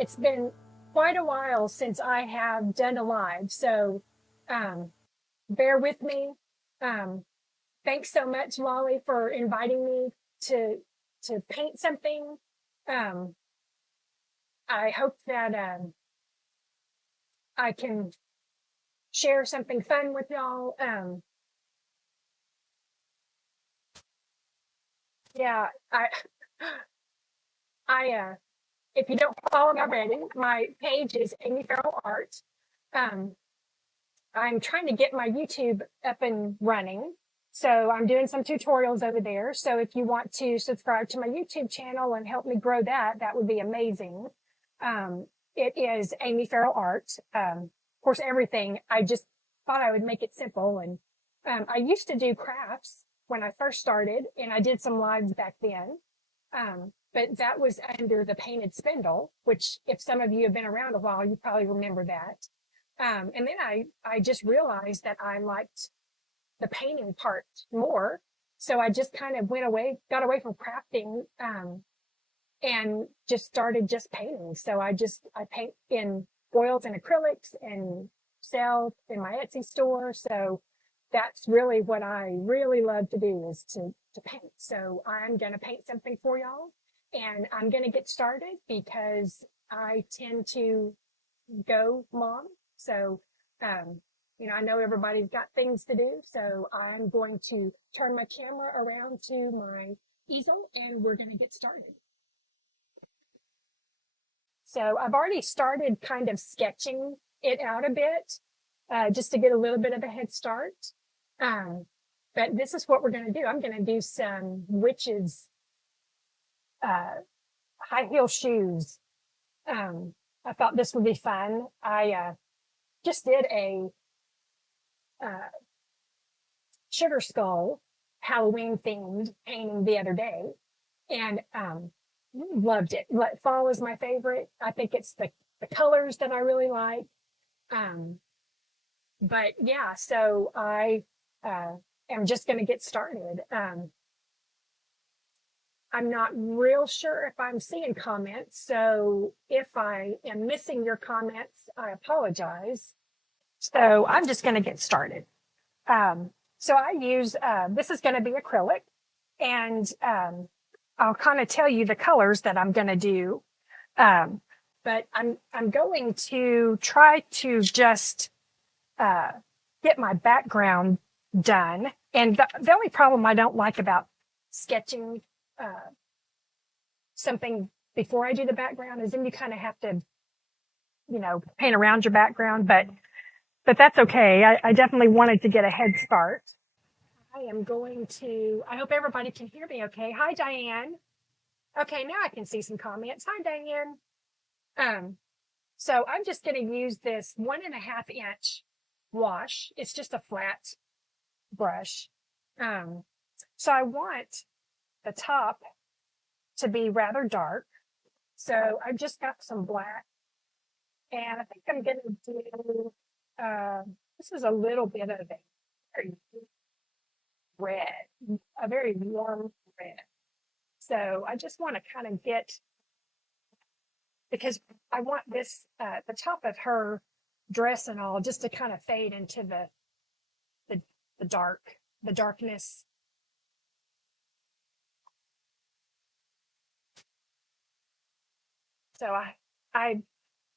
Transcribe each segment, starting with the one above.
it's been quite a while since I have done a live, so um, bear with me. Um, Thanks so much, Lolly, for inviting me to to paint something. Um, I hope that I can share something fun with y'all. Yeah, I if you don't follow me already, my page is AmyFerrellArt. Um, I'm trying to get my YouTube up and running. So I'm doing some tutorials over there. So if you want to subscribe to my YouTube channel and help me grow that, that would be amazing. It is Amy Farrell Art. Of course, everything. I just thought I would make it simple. And I used to do crafts when I first started, and I did some lives back then. But that was under the painted spindle, which if some of you have been around a while, you probably remember that. And then I just realized that I liked the painting part more. So I just kind of got away from crafting, and just started just painting. So I paint in oils and acrylics and sell in my Etsy store. So that's really what I really love to do is to paint. So I'm going to paint something for y'all, and I'm going to get started because I tend to go mom. So, um, I know everybody's got things to do. So I'm going to turn my camera around to my easel and we're going to get started. So I've already started kind of sketching it out a bit, just to get a little bit of a head start. Um, but this is what we're going to do. I'm going to do some witches, uh, high heel shoes. I thought this would be fun. I just did a uh, sugar skull Halloween themed painting the other day, and loved it. Fall is my favorite. I think it's the colors that I really like. Um, but yeah, so I uh, am just going to get started. I'm not real sure if I'm seeing comments, so if I am missing your comments, I apologize. So I'm just going to get started. Um, so I use, this is going to be acrylic, and I'll kind of tell you the colors that I'm going to do. Um, but I'm going to try to just uh, get my background done. And the only problem I don't like about sketching something before I do the background is then you kind of have to, paint around your background. But that's okay. I definitely wanted to get a head start. I hope everybody can hear me okay. Hi, Diane. Okay, now I can see some comments. Hi, Diane. Um, so I'm just going to use this 1.5 inch wash. It's just a flat brush. Um, so I want the top to be rather dark. So I've just got some black, and I think I'm going to do, uh, this is a little bit of a very red, a very warm red. So I just want to kind of because I want this, the top of her dress and all just to kind of fade into the, the dark, the darkness. So I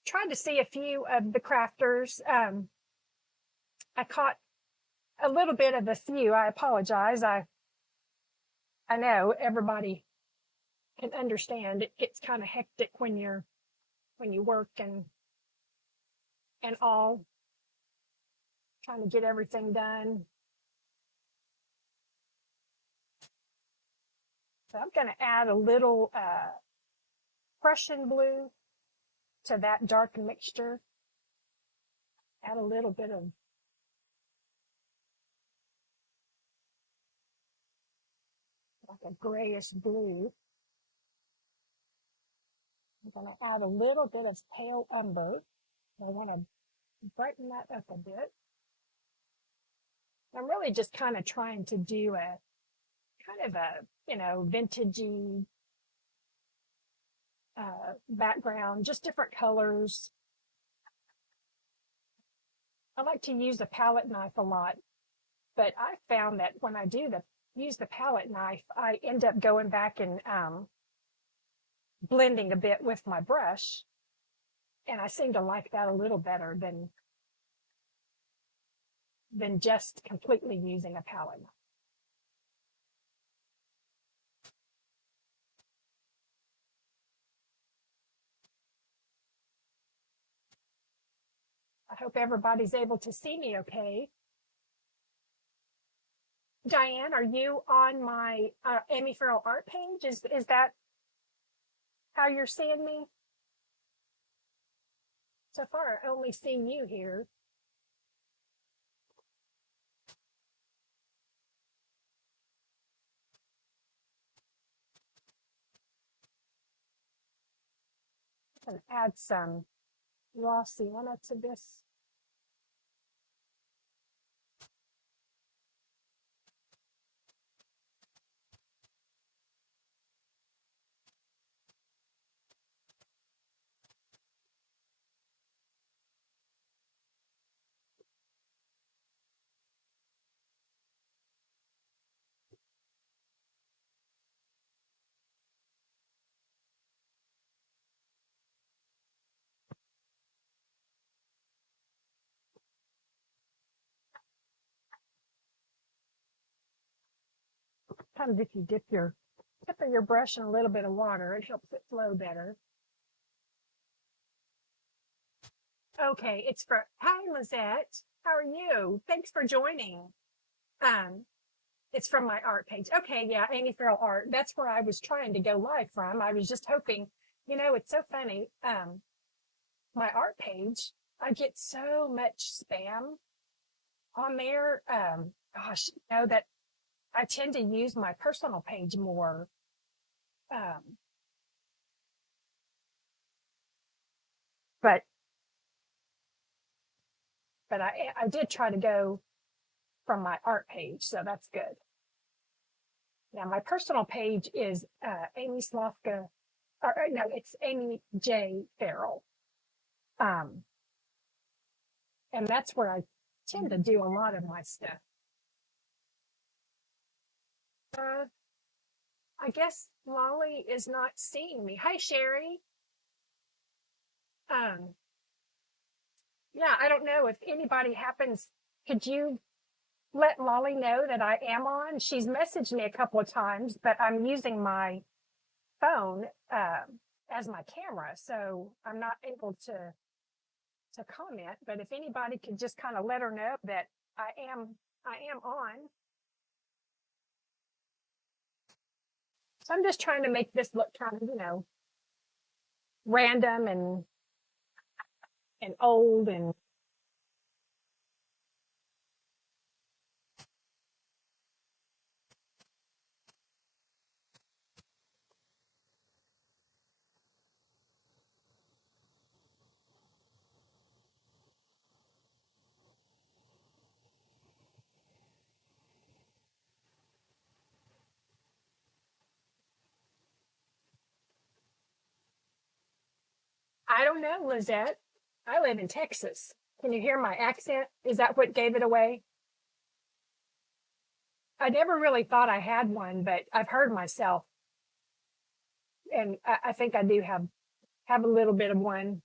tried to see a few of the crafters. I caught a little bit of a few. I apologize. I know everybody can understand it gets kind of hectic when you work and all trying to get everything done. So I'm going to add a little Prussian blue to that dark mixture. Add a little bit of like a grayish blue. I'm going to add a little bit of pale umber. I want to brighten that up a bit. I'm really just kind of trying to do a kind of a, vintagey background, just different colors. I like to use a palette knife a lot, but I found that when I use the palette knife, I end up going back and blending a bit with my brush, and I seem to like that a little better than just completely using a palette knife. I hope everybody's able to see me okay. Diane, are you on my AmyFerrellArt page? Is that how you're seeing me? So far, I only see you here. I'm going to add some raw sienna to this. Sometimes if you dip your tip of your brush in a little bit of water, it helps it flow better. Okay, it's for, hi, Lizette. How are you? Thanks for joining. It's from my art page. Okay, yeah, AmyFerrellArt. That's where I was trying to go live from. I was just hoping, it's so funny. My art page, I get so much spam on there. Gosh, that I tend to use my personal page more. Um, but but I did try to go from my art page, so that's good. Now my personal page is Amy Slofka, or no, it's Amy J. Ferrell, and that's where I tend to do a lot of my stuff. Uh, I guess Lolly is not seeing me. Hi, Sherry. Um, yeah, I don't know if anybody happens. Could you let Lolly know that I am on? She's messaged me a couple of times, but I'm using my phone as my camera, so I'm not able to comment. But if anybody could just kind of let her know that I am on. So I'm just trying to make this look kind of, random and old and I don't know, Lizette. I live in Texas. Can you hear my accent? Is that what gave it away? I never really thought I had one, but I've heard myself, and I think I do have a little bit of one.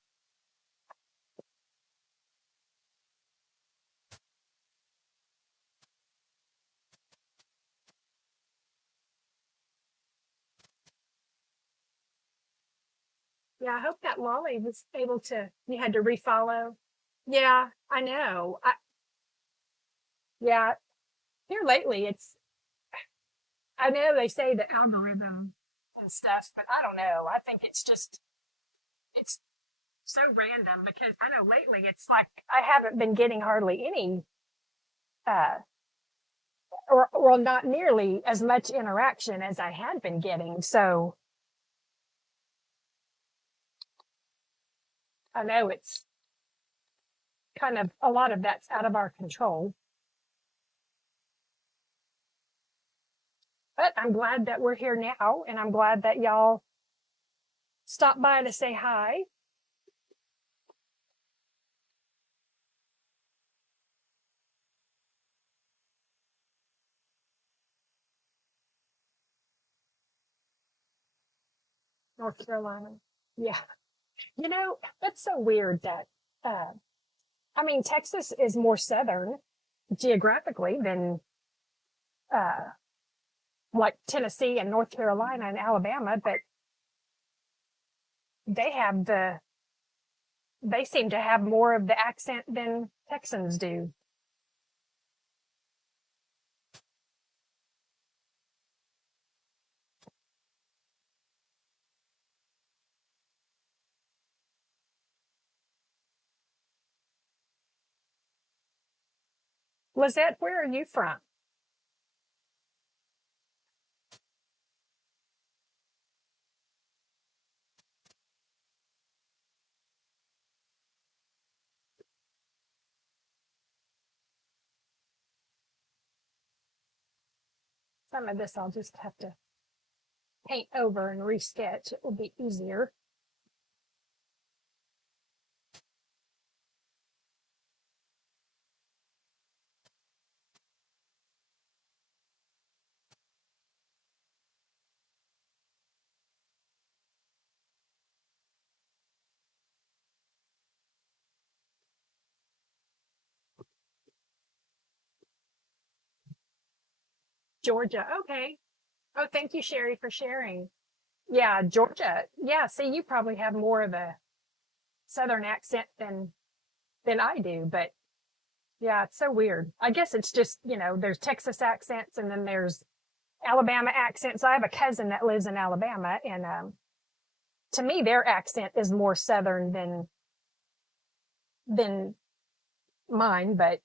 Yeah, I hope that Lolly was able to. You had to refollow. Yeah, I know. Yeah, here lately, I know they say the algorithm and stuff, but I don't know. I think it's so random because I know lately it's like I haven't been getting hardly any, uh, or not nearly as much interaction as I had been getting. So I know it's kind of a lot of that's out of our control. But I'm glad that we're here now, and I'm glad that y'all stop by to say hi. North Carolina. Yeah. You know, that's so weird that, uh, I mean, Texas is more southern geographically than, uh, like Tennessee and North Carolina and Alabama, but they have they seem to have more of the accent than Texans do. Lizette, where are you from? Some of this I'll just have to paint over and resketch. It will be easier. Georgia. Okay. Oh, thank you, Sherry, for sharing. Yeah, Georgia. Yeah, see, you probably have more of a southern accent than I do, but yeah, it's so weird. I guess it's just, there's Texas accents and then there's Alabama accents. I have a cousin that lives in Alabama, and to me, their accent is more southern than mine. But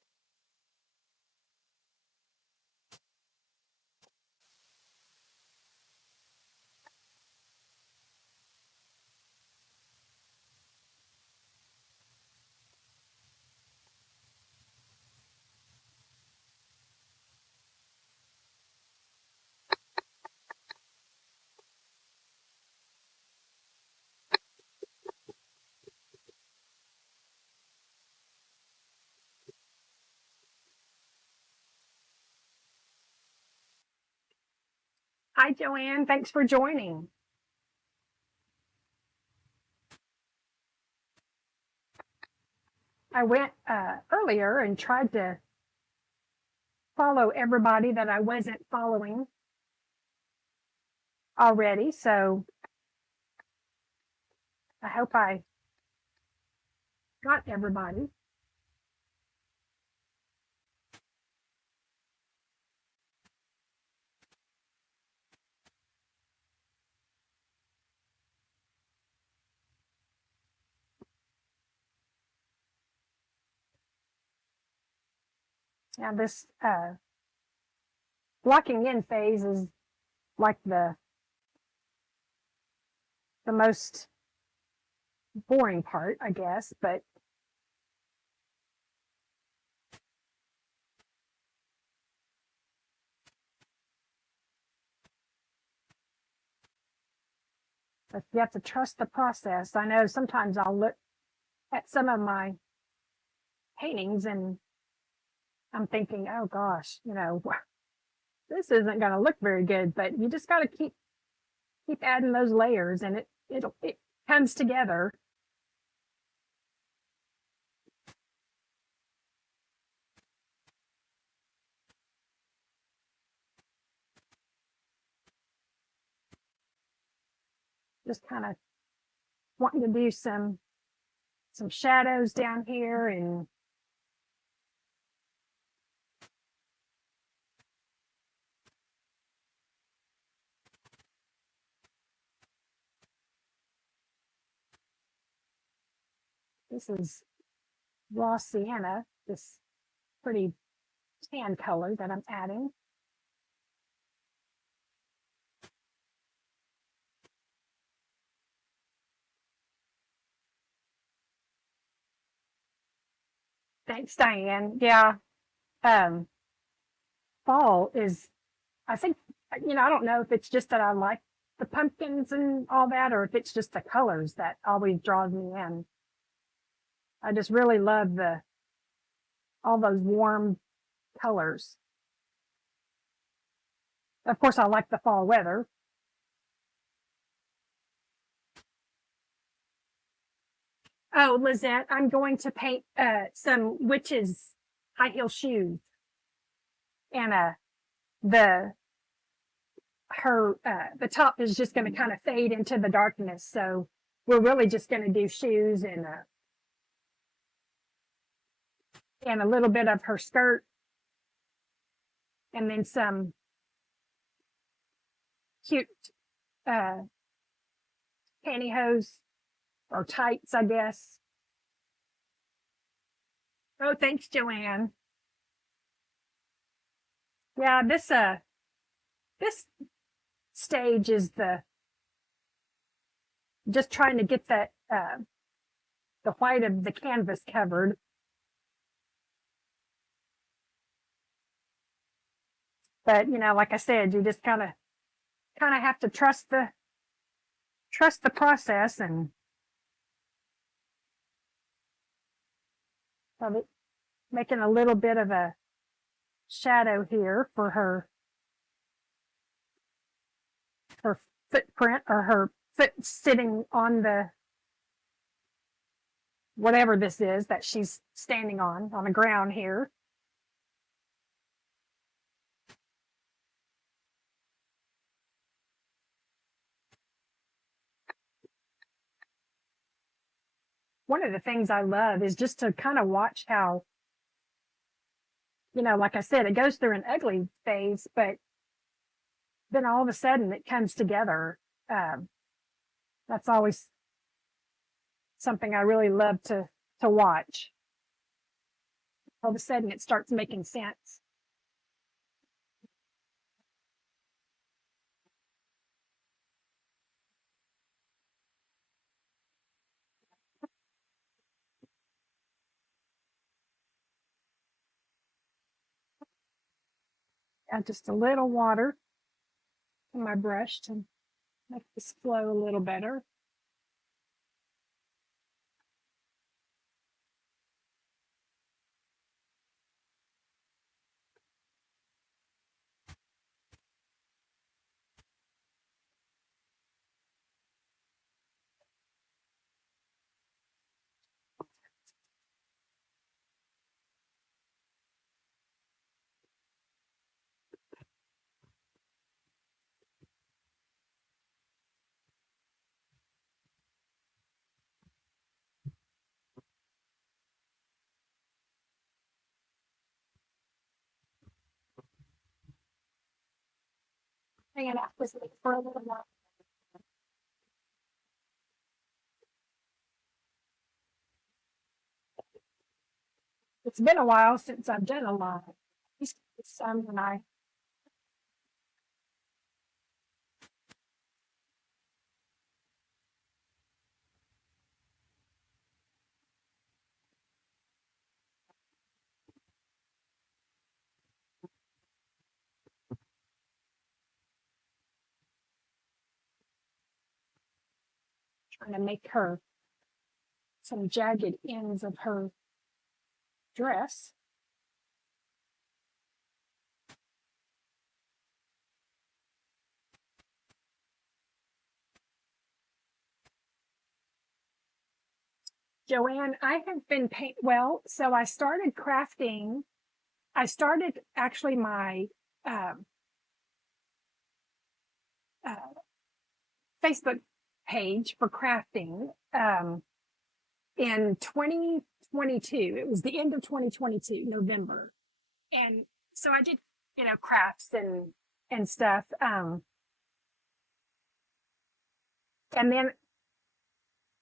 hi, Joanne. Thanks for joining. I went earlier and tried to follow everybody that I wasn't following already. So I hope I got everybody. Now this blocking in phase is like the most boring part, I guess, but you have to trust the process. I know sometimes I'll look at some of my paintings and I'm thinking, oh gosh, this isn't going to look very good, but you just got to keep adding those layers and it comes together. Just kind of wanting to do some shadows down here, and this is raw sienna, this pretty tan color that I'm adding. Thanks, Diane. Yeah. Um, Fall is, I think, I don't know if it's just that I like the pumpkins and all that, or if it's just the colors that always draws me in. I just really love all those warm colors. Of course, I like the fall weather. Oh, Lizette, I'm going to paint some witches' high heel shoes, and the the top is just going to kind of fade into the darkness. So we're really just going to do shoes and a little bit of her skirt, and then some cute pantyhose or tights, I guess. Oh, thanks, Joanne. Yeah, this stage is just trying to get the white of the canvas covered. But like I said, you just kind of have to trust the process, and of it, making a little bit of a shadow here for her footprint, or her foot sitting on the whatever this is that she's standing on the ground here. One of the things I love is just to kind of watch how, like I said, it goes through an ugly phase, but then all of a sudden it comes together. That's always something I really love to watch. All of a sudden it starts making sense. Add just a little water in my brush to make this flow a little better. Hanging out with me for a little while. It's been a while since I've done a live. Some when I trying to make her some jagged ends of her dress. Joanne, I have been so I started crafting. I started actually my uh, uh, Facebook page for crafting in 2022. It was the end of 2022, November. And so I did, crafts and stuff. And then,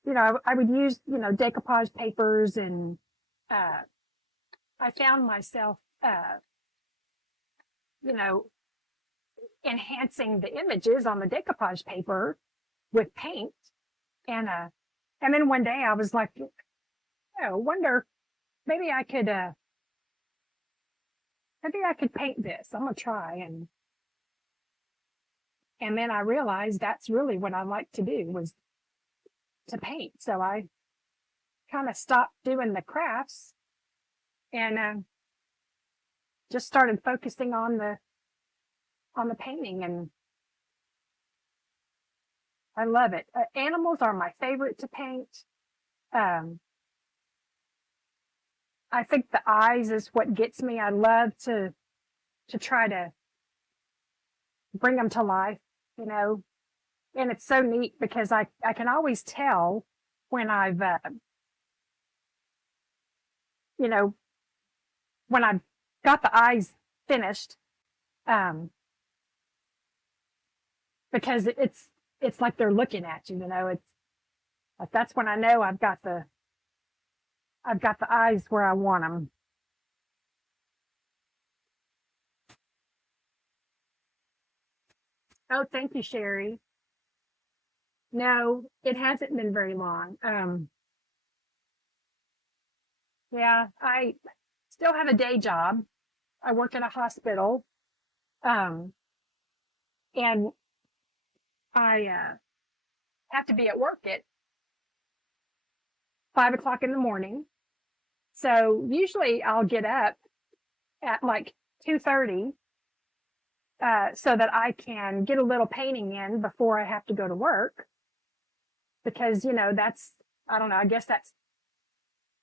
I would use, decoupage papers, and I found myself, you know, enhancing the images on the decoupage paper with paint. And then one day I was like, wonder, maybe I could paint this. I'm gonna try. And then I realized that's really what I like to do, was to paint. So I kind of stopped doing the crafts and just started focusing on the painting, and I love it. Animals are my favorite to paint. Um, I think the eyes is what gets me. I love to try to bring them to life, you know. And it's so neat because I can always tell when I've you know, when I've got the eyes finished, um, because it's like they're looking at you, you know. It's that's when I know I've got the eyes where I want them. Oh, thank you, Sherry. No, it hasn't been very long. Yeah, I still have a day job. I work at a hospital, um, and I have to be at work at 5 o'clock in the morning. So usually I'll get up at like 2:30, so that I can get a little painting in before I have to go to work. Because, that's, I don't know, I guess that's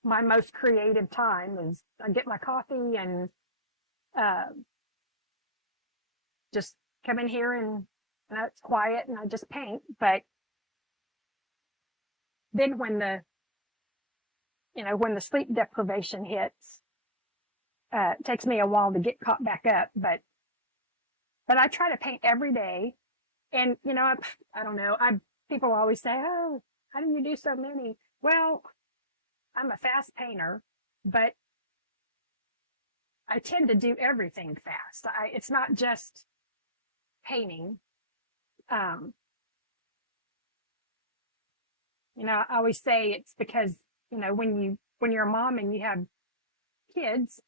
my most creative time, is I get my coffee and uh, just come in here, and it's quiet and I just paint. But then when the sleep deprivation hits, it takes me a while to get caught back up. But I try to paint every day. And, I don't know, people always say, oh, how do you do so many? Well, I'm a fast painter, but I tend to do everything fast. It's not just painting. Um, I always say it's because, when you're a mom and you have kids,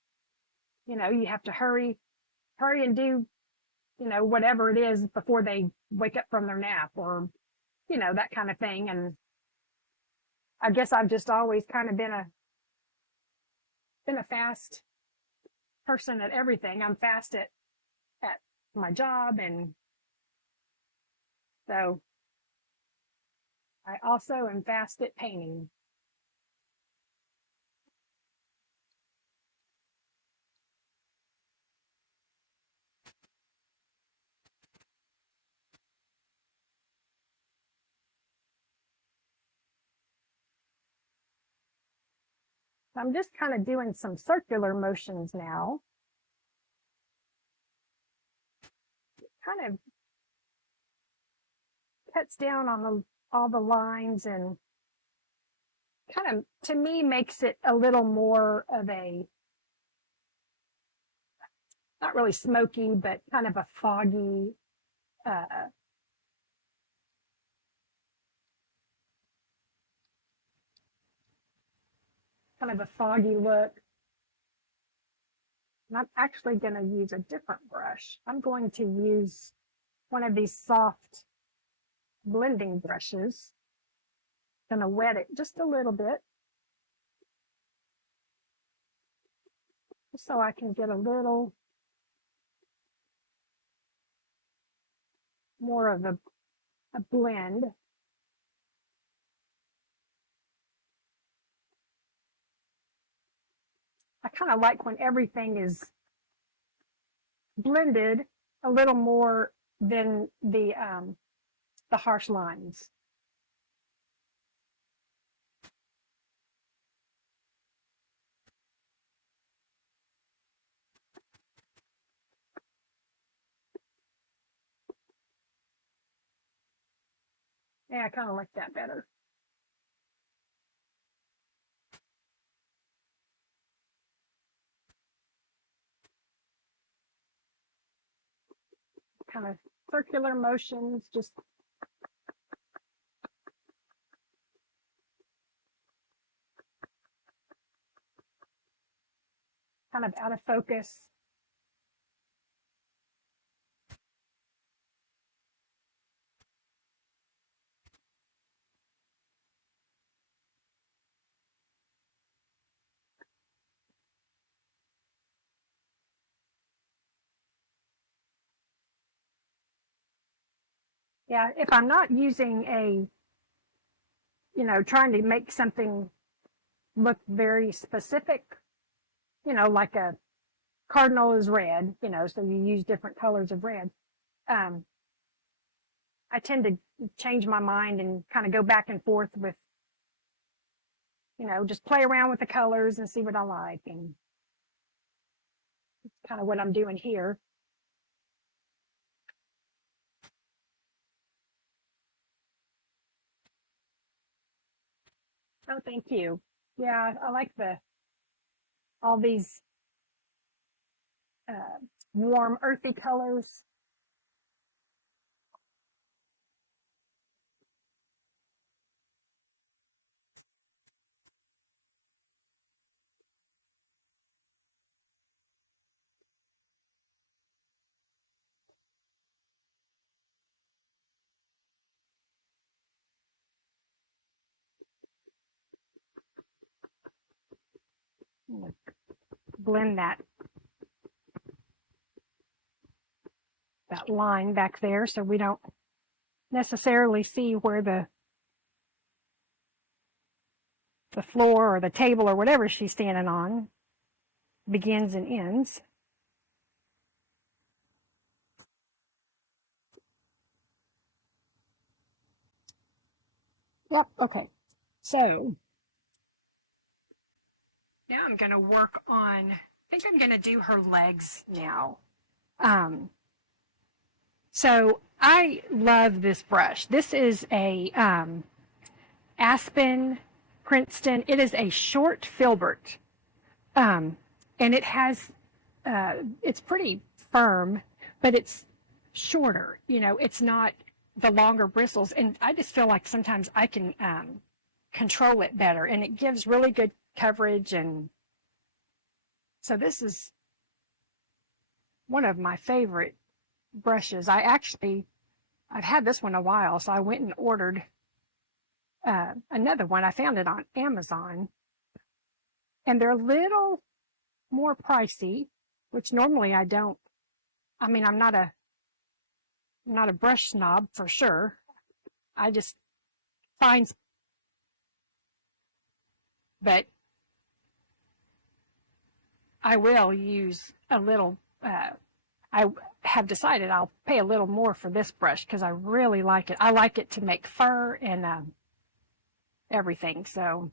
you have to hurry and do, whatever it is before they wake up from their nap, or, that kind of thing. And I guess I've just always kind of been a fast person at everything. I'm fast at my job. And so I also am fast at painting. I'm just kind of doing some circular motions now. Kind of cuts down on all the lines, and kind of, to me, makes it a little more of a, not really smoky, but kind of a foggy, uh, look. And I'm actually going to use a different brush. I'm going to use one of these soft blending brushes. Going to wet it just a little bit, so I can get a little more of a blend. I kind of like when everything is blended a little more than the harsh lines. Yeah, I kind of like that better. Kind of circular motions, just kind of out of focus. Yeah, if I'm not using trying to make something look very specific, like a cardinal is red, so you use different colors of red. Um, I tend to change my mind and kind of go back and forth with, just play around with the colors and see what I like. And it's kind of what I'm doing here. Oh, thank you. Yeah, I like all these uh, warm, earthy colors. Blend that line back there so we don't necessarily see where the floor or the table or whatever she's standing on begins and ends. Yep, okay. So now I'm going to work on, I think I'm going to do her legs now. So I love this brush. This is a Aspen Princeton. It is a short filbert. And it has, it's pretty firm, but it's shorter. It's not the longer bristles. And I just feel like sometimes I can control it better, and it gives really good coverage. And so this is one of my favorite brushes. I've had this one a while, so I went and ordered another one. I found it on Amazon, and they're a little more pricey, which normally I don't. I mean, I'm not a brush snob for sure. I just find, but I will use a little. I have decided I'll pay a little more for this brush because I really like it. I like it to make fur and everything. So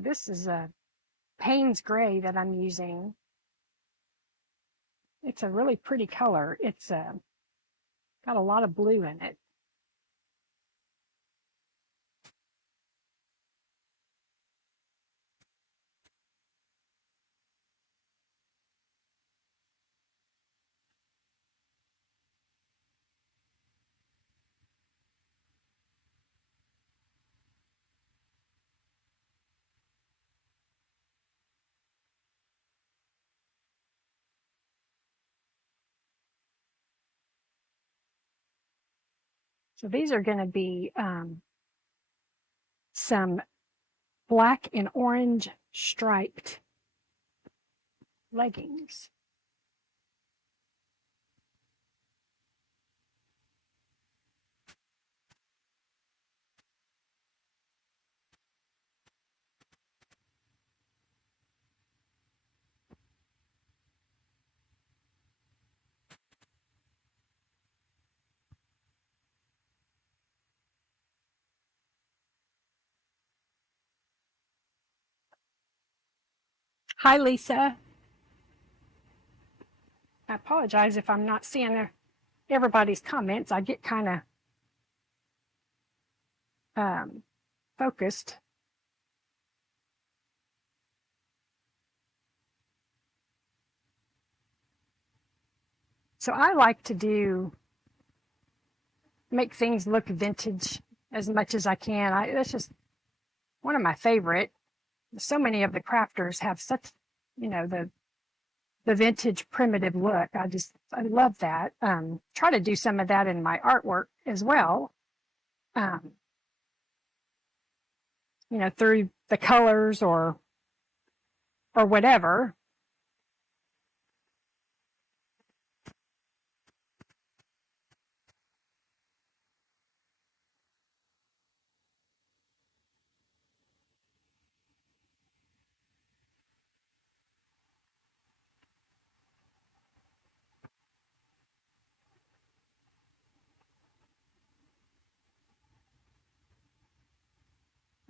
this is a Payne's Gray that I'm using. It's a really pretty color. It's got a lot of blue in it. So these are going to be some black and orange striped leggings. Hi, Lisa. I apologize if I'm not seeing everybody's comments. I get kind of focused. So I like to make things look vintage as much as I can. That's just one of my favorite. so many of the crafters have such, the vintage primitive look. I love that. Try to do some of that in my artwork as well. Um, through the colors or whatever.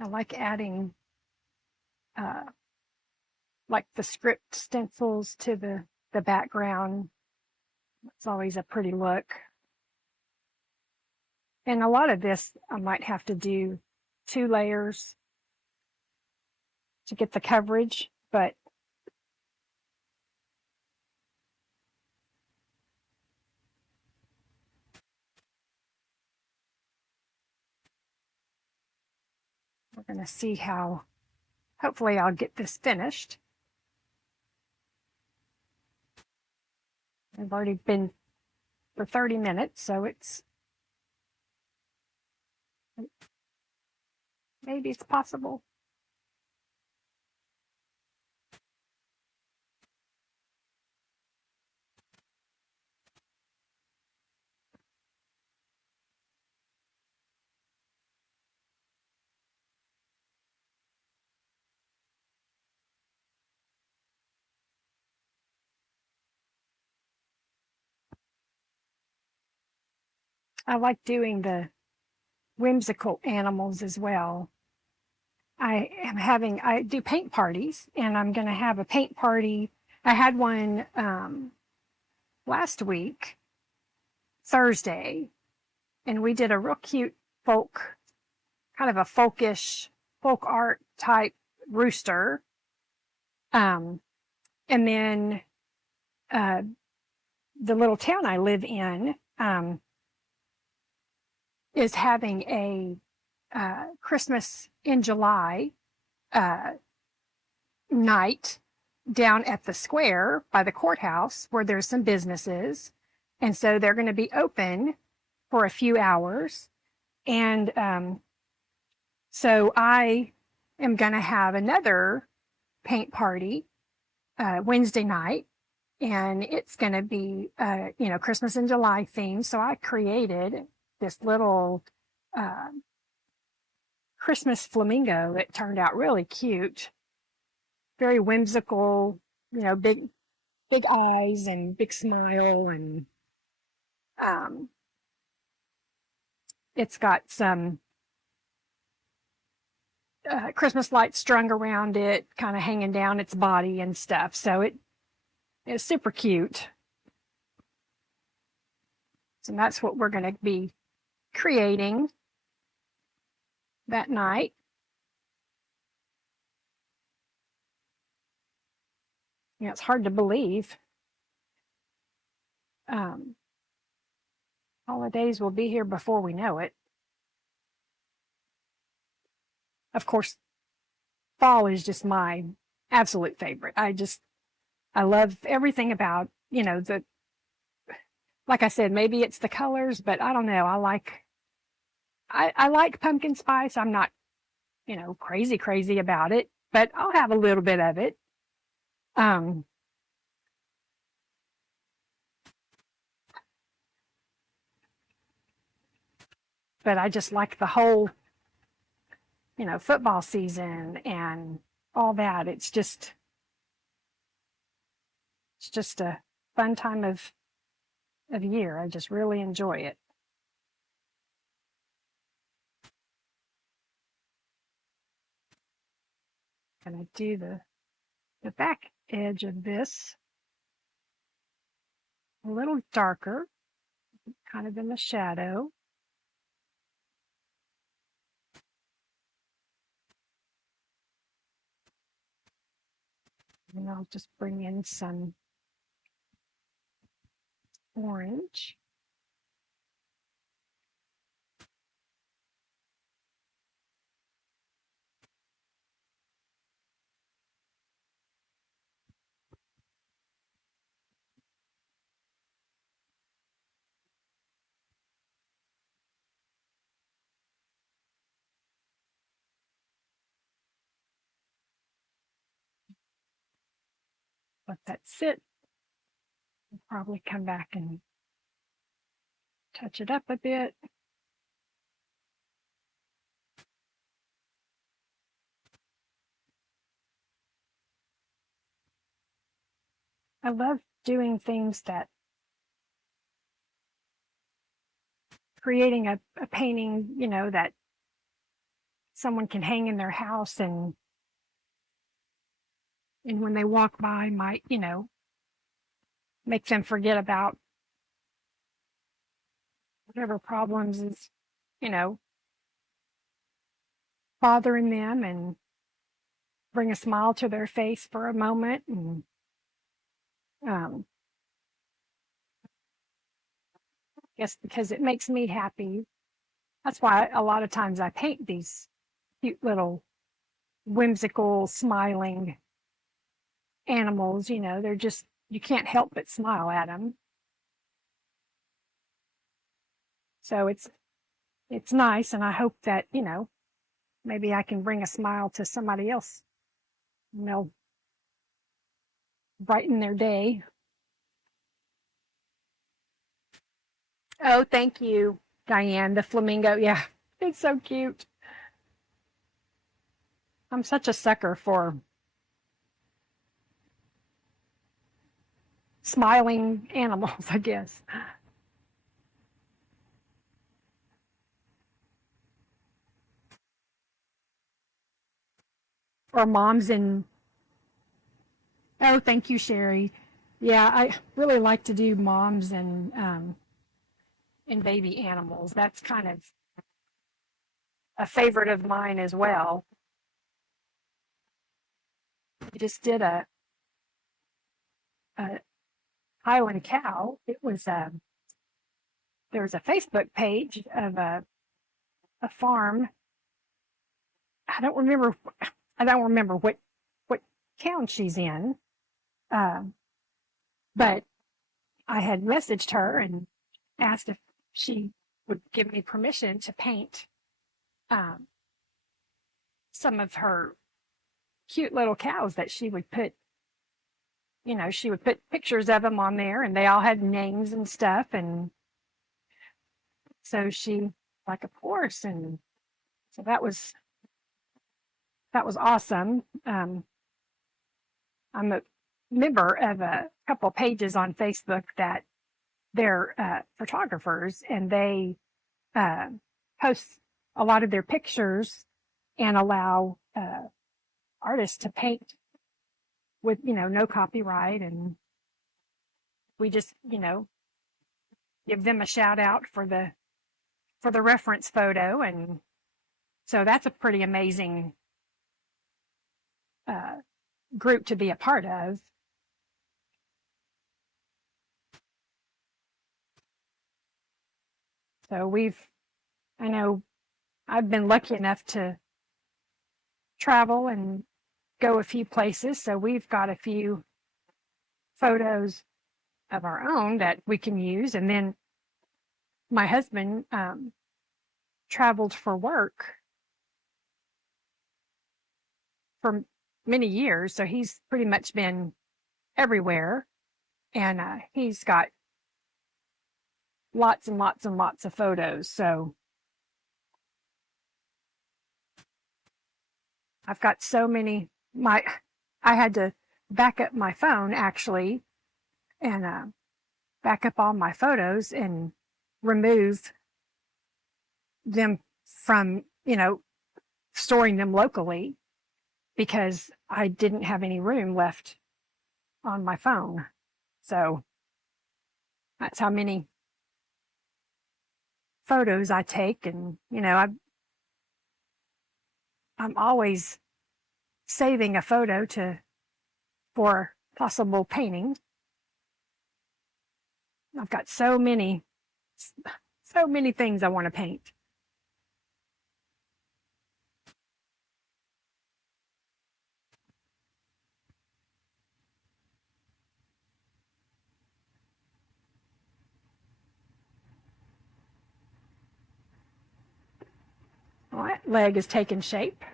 I like adding uh, like the script stencils to the background. It's always a pretty look. And a lot of this I might have to do 2 layers to get the coverage, but we're going to see how, hopefully I'll get this finished. I've already been for 30 minutes, so maybe it's possible. I like doing the whimsical animals as well. I do paint parties, and I'm going to have a paint party. I had one last week, Thursday, and we did a real cute folk, kind of a folkish, folk art type rooster. And then the little town I live in is having a Christmas in July night down at the square by the courthouse where there's some businesses. And so they're going to be open for a few hours. And so I am going to have another paint party Wednesday night. And it's going to be, Christmas in July theme. So I created this little Christmas flamingo that turned out really cute, very whimsical, big eyes and big smile, and it's got some Christmas lights strung around it, kind of hanging down its body and stuff. So it's super cute. And that's what we're going to be creating that night. It's hard to believe. Holidays will be here before we know it. Of course, fall is just my absolute favorite. I love everything about, like I said, maybe it's the colors, but I don't know. I like pumpkin spice. I'm not, crazy about it, but I'll have a little bit of it. But I just like the whole, football season and all that. It's just a fun time of year. I just really enjoy it. And I do the back edge of this a little darker, kind of in the shadow. And I'll just bring in some orange. let that sit. I'll probably come back and touch it up a bit. I love doing things that creating a painting, you know, that someone can hang in their house and when they walk by might, you know, make them forget about whatever problems is, you know, bothering them and bring a smile to their face for a moment. And I guess because it makes me happy. That's why a lot of times I paint these cute little whimsical smiling animals, you know, they're just, you can't help but smile at them. So it's nice, and I hope that, you know, maybe I can bring a smile to somebody else and they'll brighten their day. Oh, thank you, Diane. The flamingo, yeah, it's so cute. I'm such a sucker for smiling animals, I guess. Or moms in, oh, thank you, Sherry. Yeah, I really like to do moms and baby animals. That's kind of a favorite of mine as well. I just did a Highland cow. It was there was a Facebook page of a farm. I don't remember. I don't remember what town she's in. Um, but I had messaged her and asked if she would give me permission to paint um, some of her cute little cows that she would put, you know, she would put pictures of them on there and they all had names and stuff. And so she, like, of course. And so that was awesome. I'm a member of a couple pages on Facebook that they're photographers, and they uh, post a lot of their pictures and allow artists to paint with, you know, no copyright. And we just, you know, give them a shout out for the reference photo. And so that's a pretty amazing uh, group to be a part of. So I know I've been lucky enough to travel and go a few places. So we've got a few photos of our own that we can use. And then my husband traveled for work for many years. So he's pretty much been everywhere. And he's got lots and lots and lots of photos. So I've got so many. I had to back up my phone actually and back up all my photos and remove them from, you know, storing them locally because I didn't have any room left on my phone. So that's how many photos I take. And, you know, I'm always saving a photo for possible painting. I've got so many things I want to paint. Well, that leg is taking shape.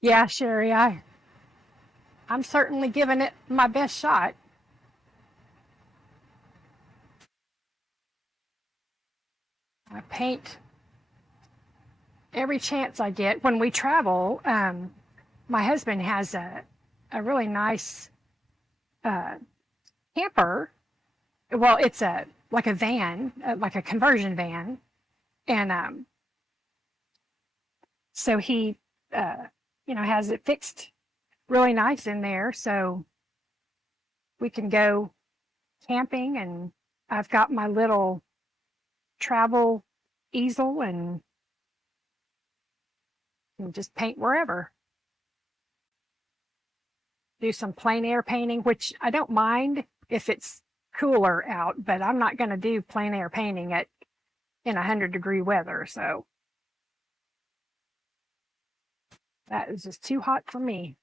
Yeah, Sherry, I'm certainly giving it my best shot. I paint every chance I get. When we travel, my husband has a really nice uh, camper. Well, it's a like a van, like a conversion van, and so he, uh, has it fixed really nice in there, so we can go camping. And I've got my little travel easel and just paint wherever. Do some plein air painting, which I don't mind if it's cooler out, but I'm not going to do plein air painting in 100-degree weather. So that is just too hot for me.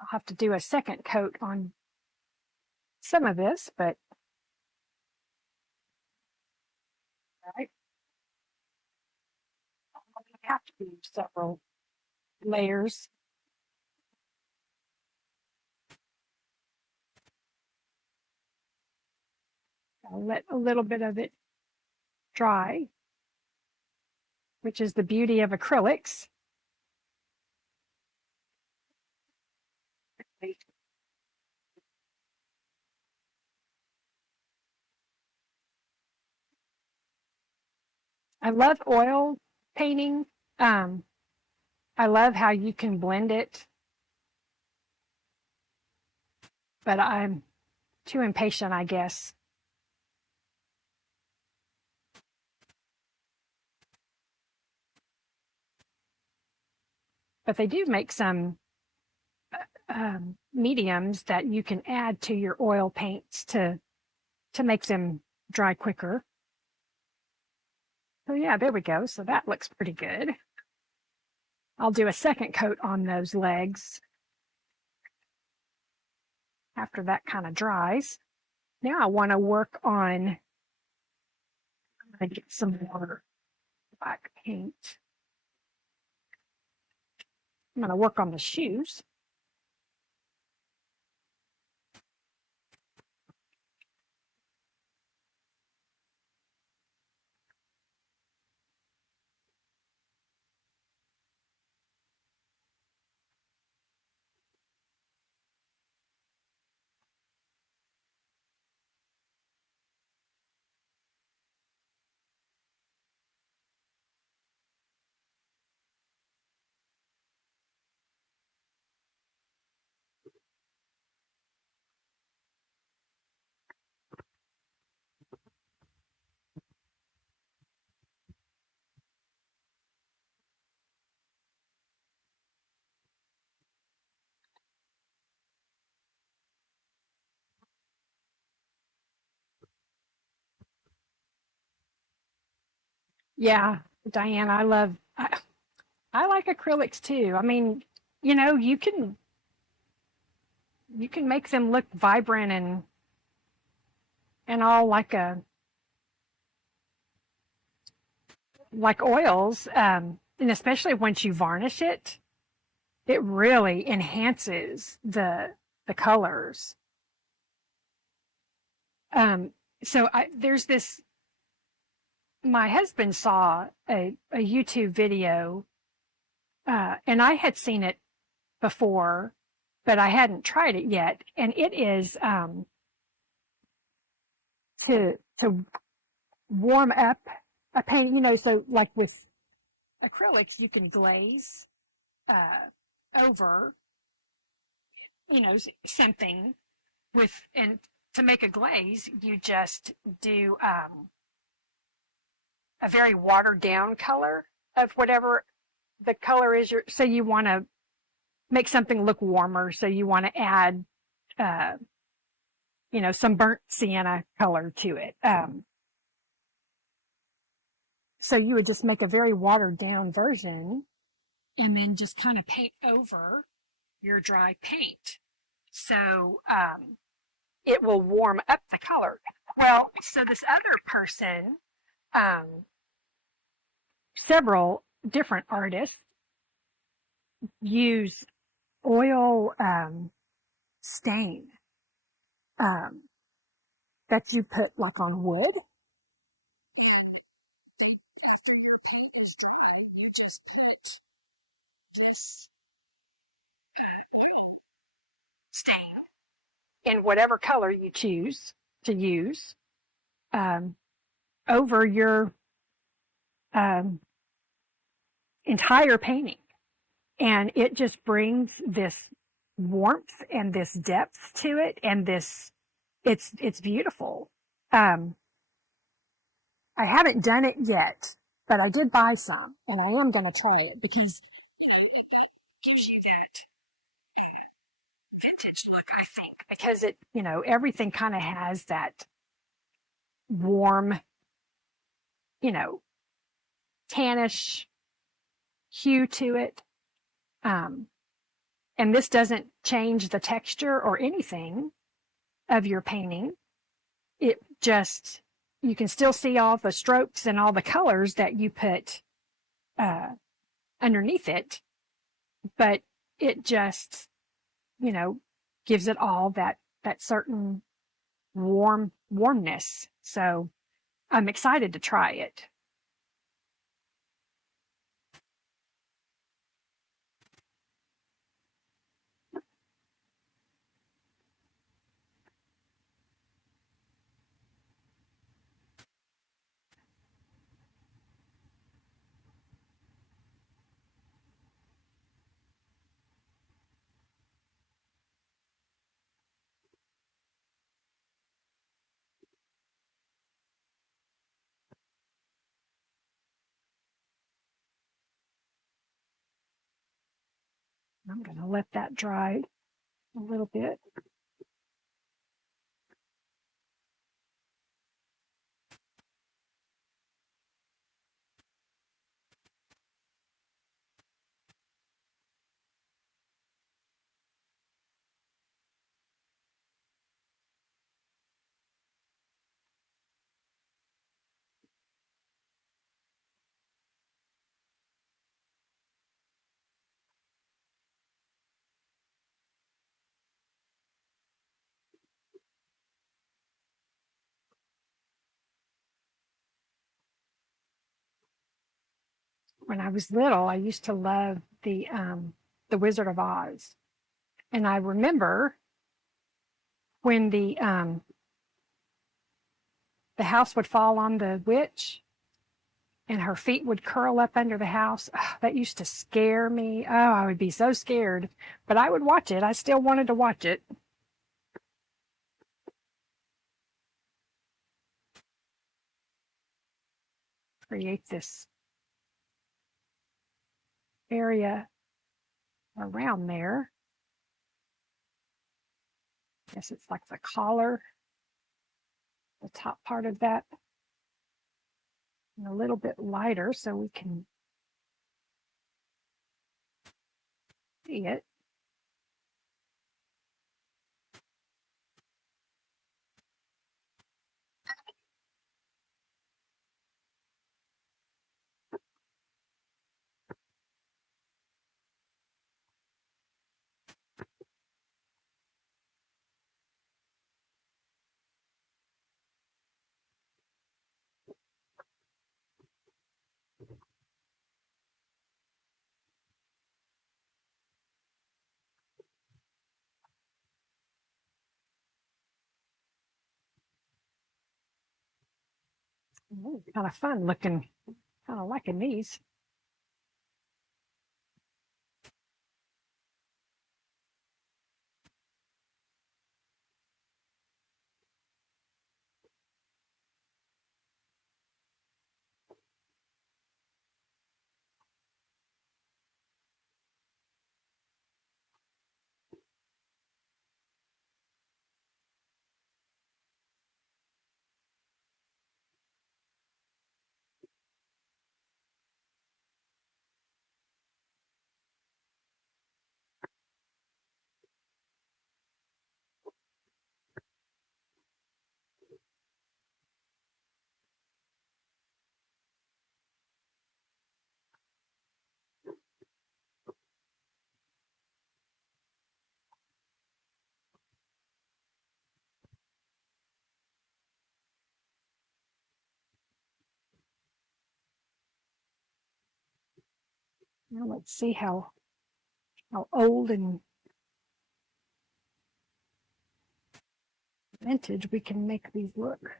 I'll have to do a second coat on some of this, but I have to do several layers. I'll let a little bit of it dry, which is the beauty of acrylics. I love oil painting. Um, I love how you can blend it, but I'm too impatient, I guess. But they do make some mediums that you can add to your oil paints to make them dry quicker. So yeah, there we go. So that looks pretty good. I'll do a second coat on those legs after that kind of dries. Now I want to work on, I'm going to get some more black paint. I'm going to work on the shoes. Yeah, Diane, I like acrylics too. I mean, you can make them look vibrant and all like oils. And especially once you varnish it, it really enhances the colors. Um, so there's this. My husband saw a YouTube video, and I had seen it before, but I hadn't tried it yet. And it is to warm up a painting. So like with acrylics, you can glaze uh, over, something and to make a glaze, you just do a very watered down color of whatever the color is. So you want to make something look warmer. So you want to add, uh, some burnt sienna color to it. So you would just make a very watered down version and then just kind of paint over your dry paint. So it will warm up the color. Well, so this other person, um, several different artists use oil stain um, that you put like on wood. You just put this stain in whatever color you choose to use um, over your um, entire painting. And it just brings this warmth and this depth to it, and this it's beautiful. Um, I haven't done it yet, but I did buy some, and I am going to try it because it gives you that vintage look, I think, because it, everything kind of has that warm, you know, tannish hue to it. Um, and this doesn't change the texture or anything of your painting. It just, you can still see all the strokes and all the colors that you put uh, underneath it, but it just, gives it all that certain warmness. So I'm excited to try it. I'm going to let that dry a little bit. When I was little, I used to love the Wizard of Oz, and I remember when the house would fall on the witch and her feet would curl up under the house. Oh, that used to scare me. Oh, I would be so scared, but I would watch it. I still wanted to watch it. Create this area around there. I guess it's like the collar, the top part of that, and a little bit lighter so we can see it. Ooh, kind of fun looking, kind of liking these. Now let's see how old and vintage we can make these look.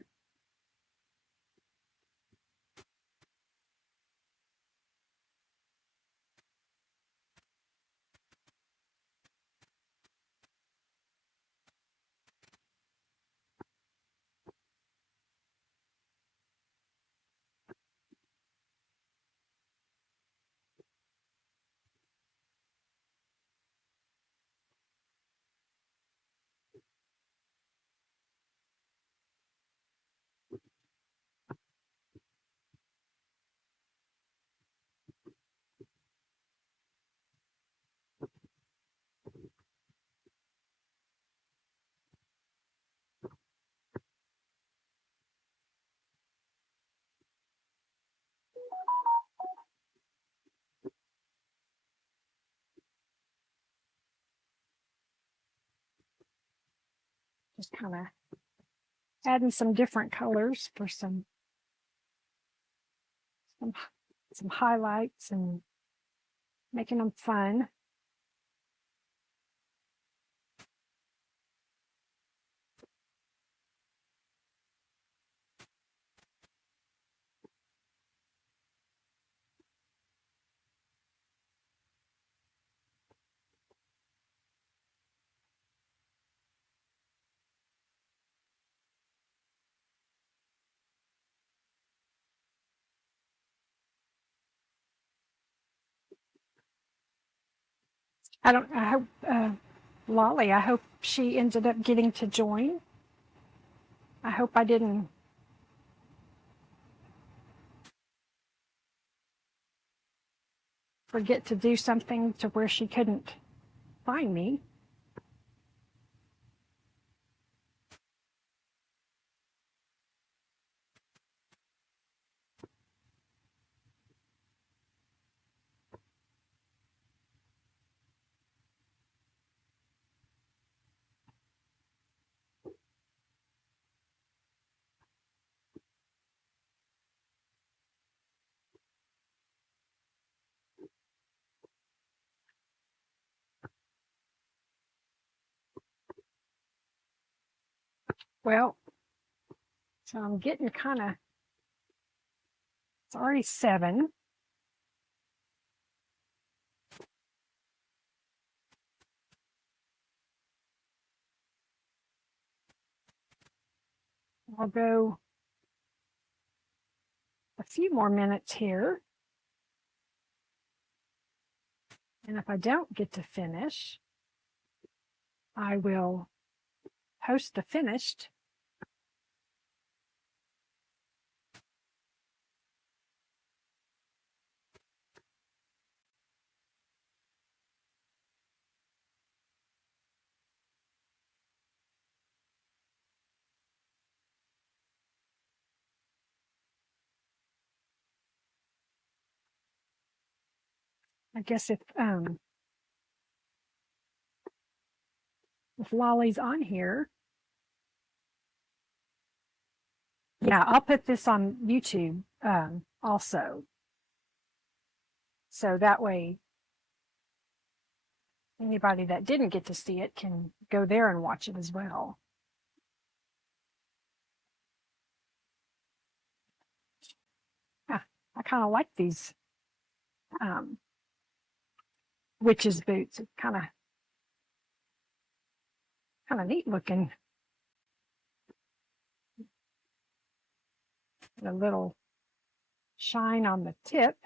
Just kind of adding some different colors for some highlights and making them fun. I hope, Lolly, I hope she ended up getting to join. I hope I didn't forget to do something to where she couldn't find me. Well, so I'm getting kind of, it's already 7. I'll go a few more minutes here. And if I don't get to finish, I will post the finished. I guess if Lolly's on here, yeah, I'll put this on YouTube also. So that way, anybody that didn't get to see it can go there and watch it as well. Yeah, I kind of like these witch's boots. It's kind of neat looking. And a little shine on the tip.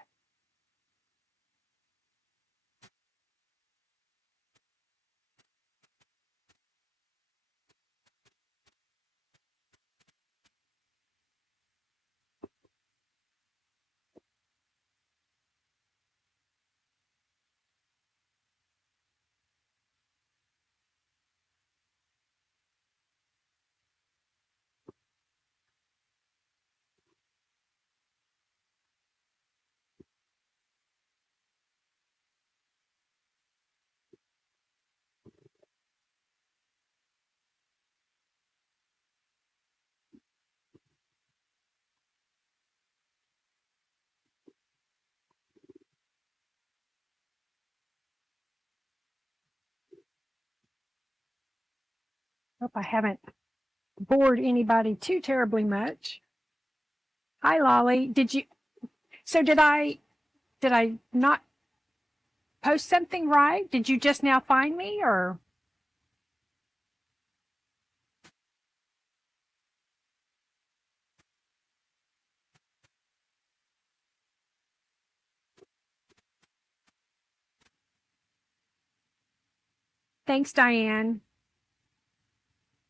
Hope I haven't bored anybody too terribly much. Hi, Lolly. Did I not post something right? Did you just now find me, or? Thanks, Diane.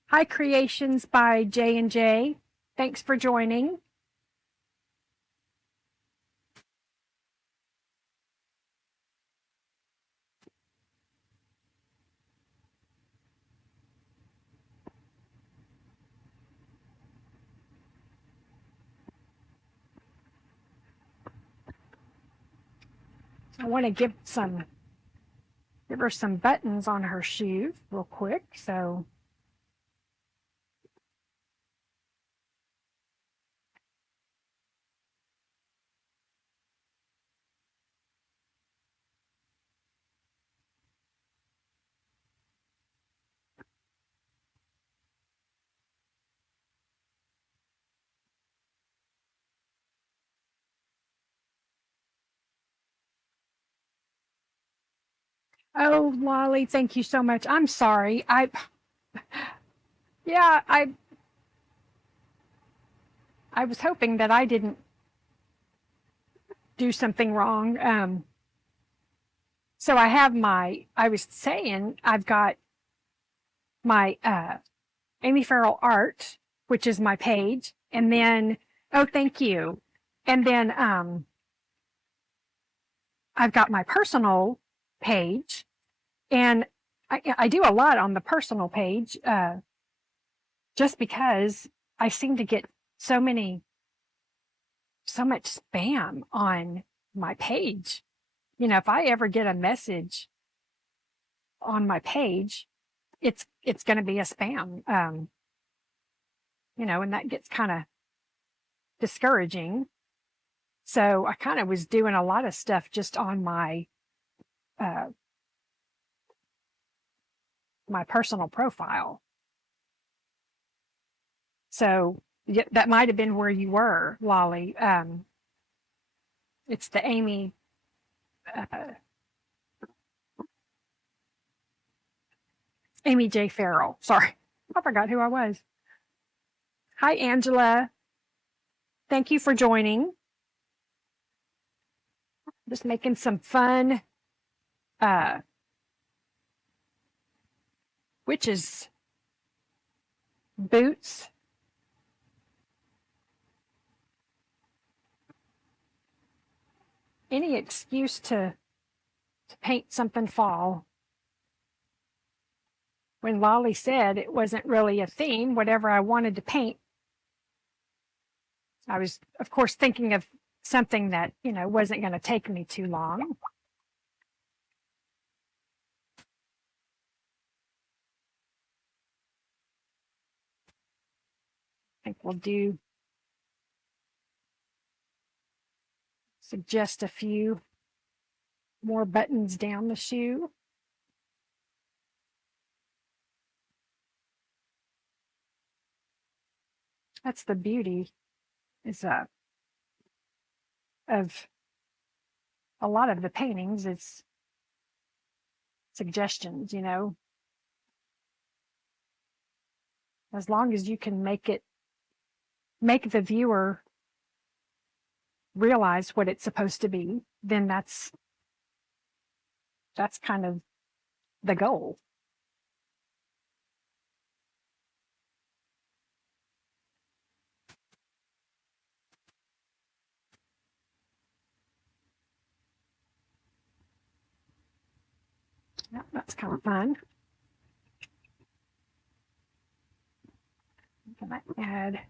Hi, Creations by J&J. Thanks for joining. I want to give her some buttons on her shoes real quick. So oh, Lolly, thank you so much. I'm sorry. Yeah, I was hoping that I didn't do something wrong. So I was saying I've got my AmyFerrellArt, which is my page, and then, oh, thank you. And then I've got my personal page, and I do a lot on the personal page, just because I seem to get so much spam on my page. You know, if I ever get a message on my page, it's going to be a spam. You know, and that gets kind of discouraging. So I kind of was doing a lot of stuff just on uh, my personal profile. So yeah, that might have been where you were, Lolly. It's the Amy J. Farrell. Sorry, I forgot who I was. Hi, Angela. Thank you for joining. Just making some fun witches boots. Any excuse to paint something fall. When Lolly said it wasn't really a theme, whatever I wanted to paint, I was, of course, thinking of something that, you know, wasn't going to take me too long. I think we'll suggest a few more buttons down the shoe. That's the beauty is of a lot of the paintings. It's suggestions, you know. As long as you can make the viewer realize what it's supposed to be, then that's kind of the goal. Yeah, that's kind of fun. Can I add?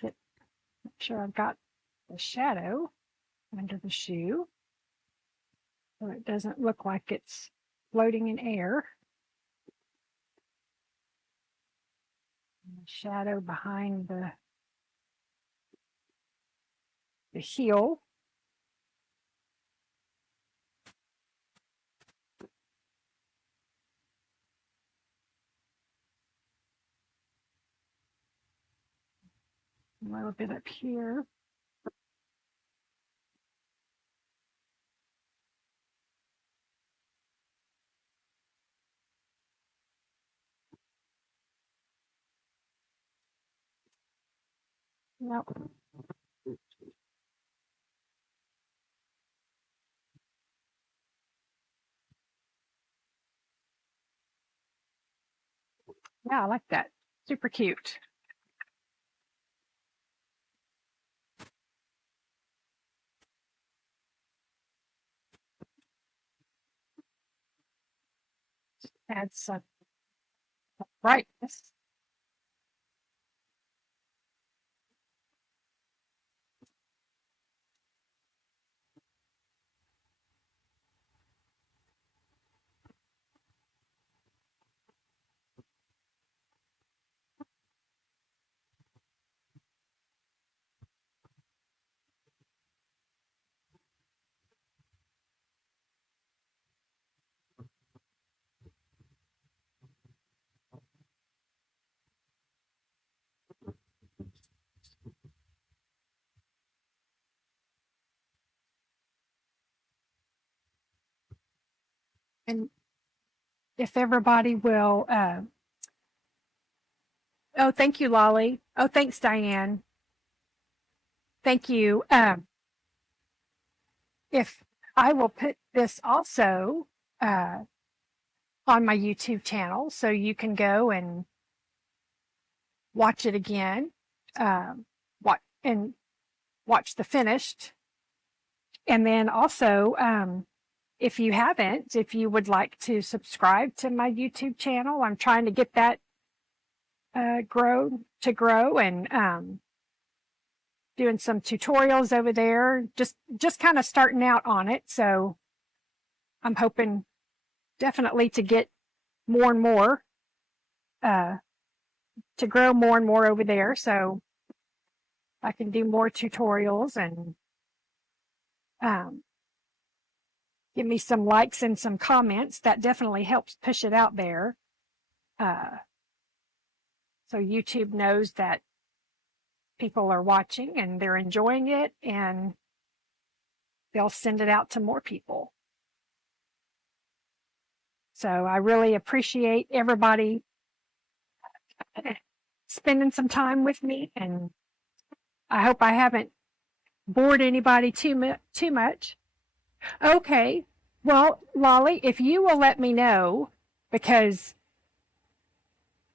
Make sure I've got the shadow under the shoe so it doesn't look like it's floating in air. And the shadow behind the heel. A little bit up here. Nope. Yeah, I like that. Super cute. Add some brightness. And if everybody will, oh, thank you, Lolly. Oh, thanks, Diane. Thank you. If I will put this also on my YouTube channel, so you can go and watch it again, watch the finished. And then also, if you haven't, if you would like to subscribe to my YouTube channel, I'm trying to get that grow and doing some tutorials over there, just kind of starting out on it. So I'm hoping definitely to get more and more, to grow more and more over there. So I can do more tutorials and give me some likes and some comments. That definitely helps push it out there. So YouTube knows that people are watching and they're enjoying it, and they'll send it out to more people. So I really appreciate everybody spending some time with me, and I hope I haven't bored anybody too much. Okay, well, Lolly, if you will let me know, because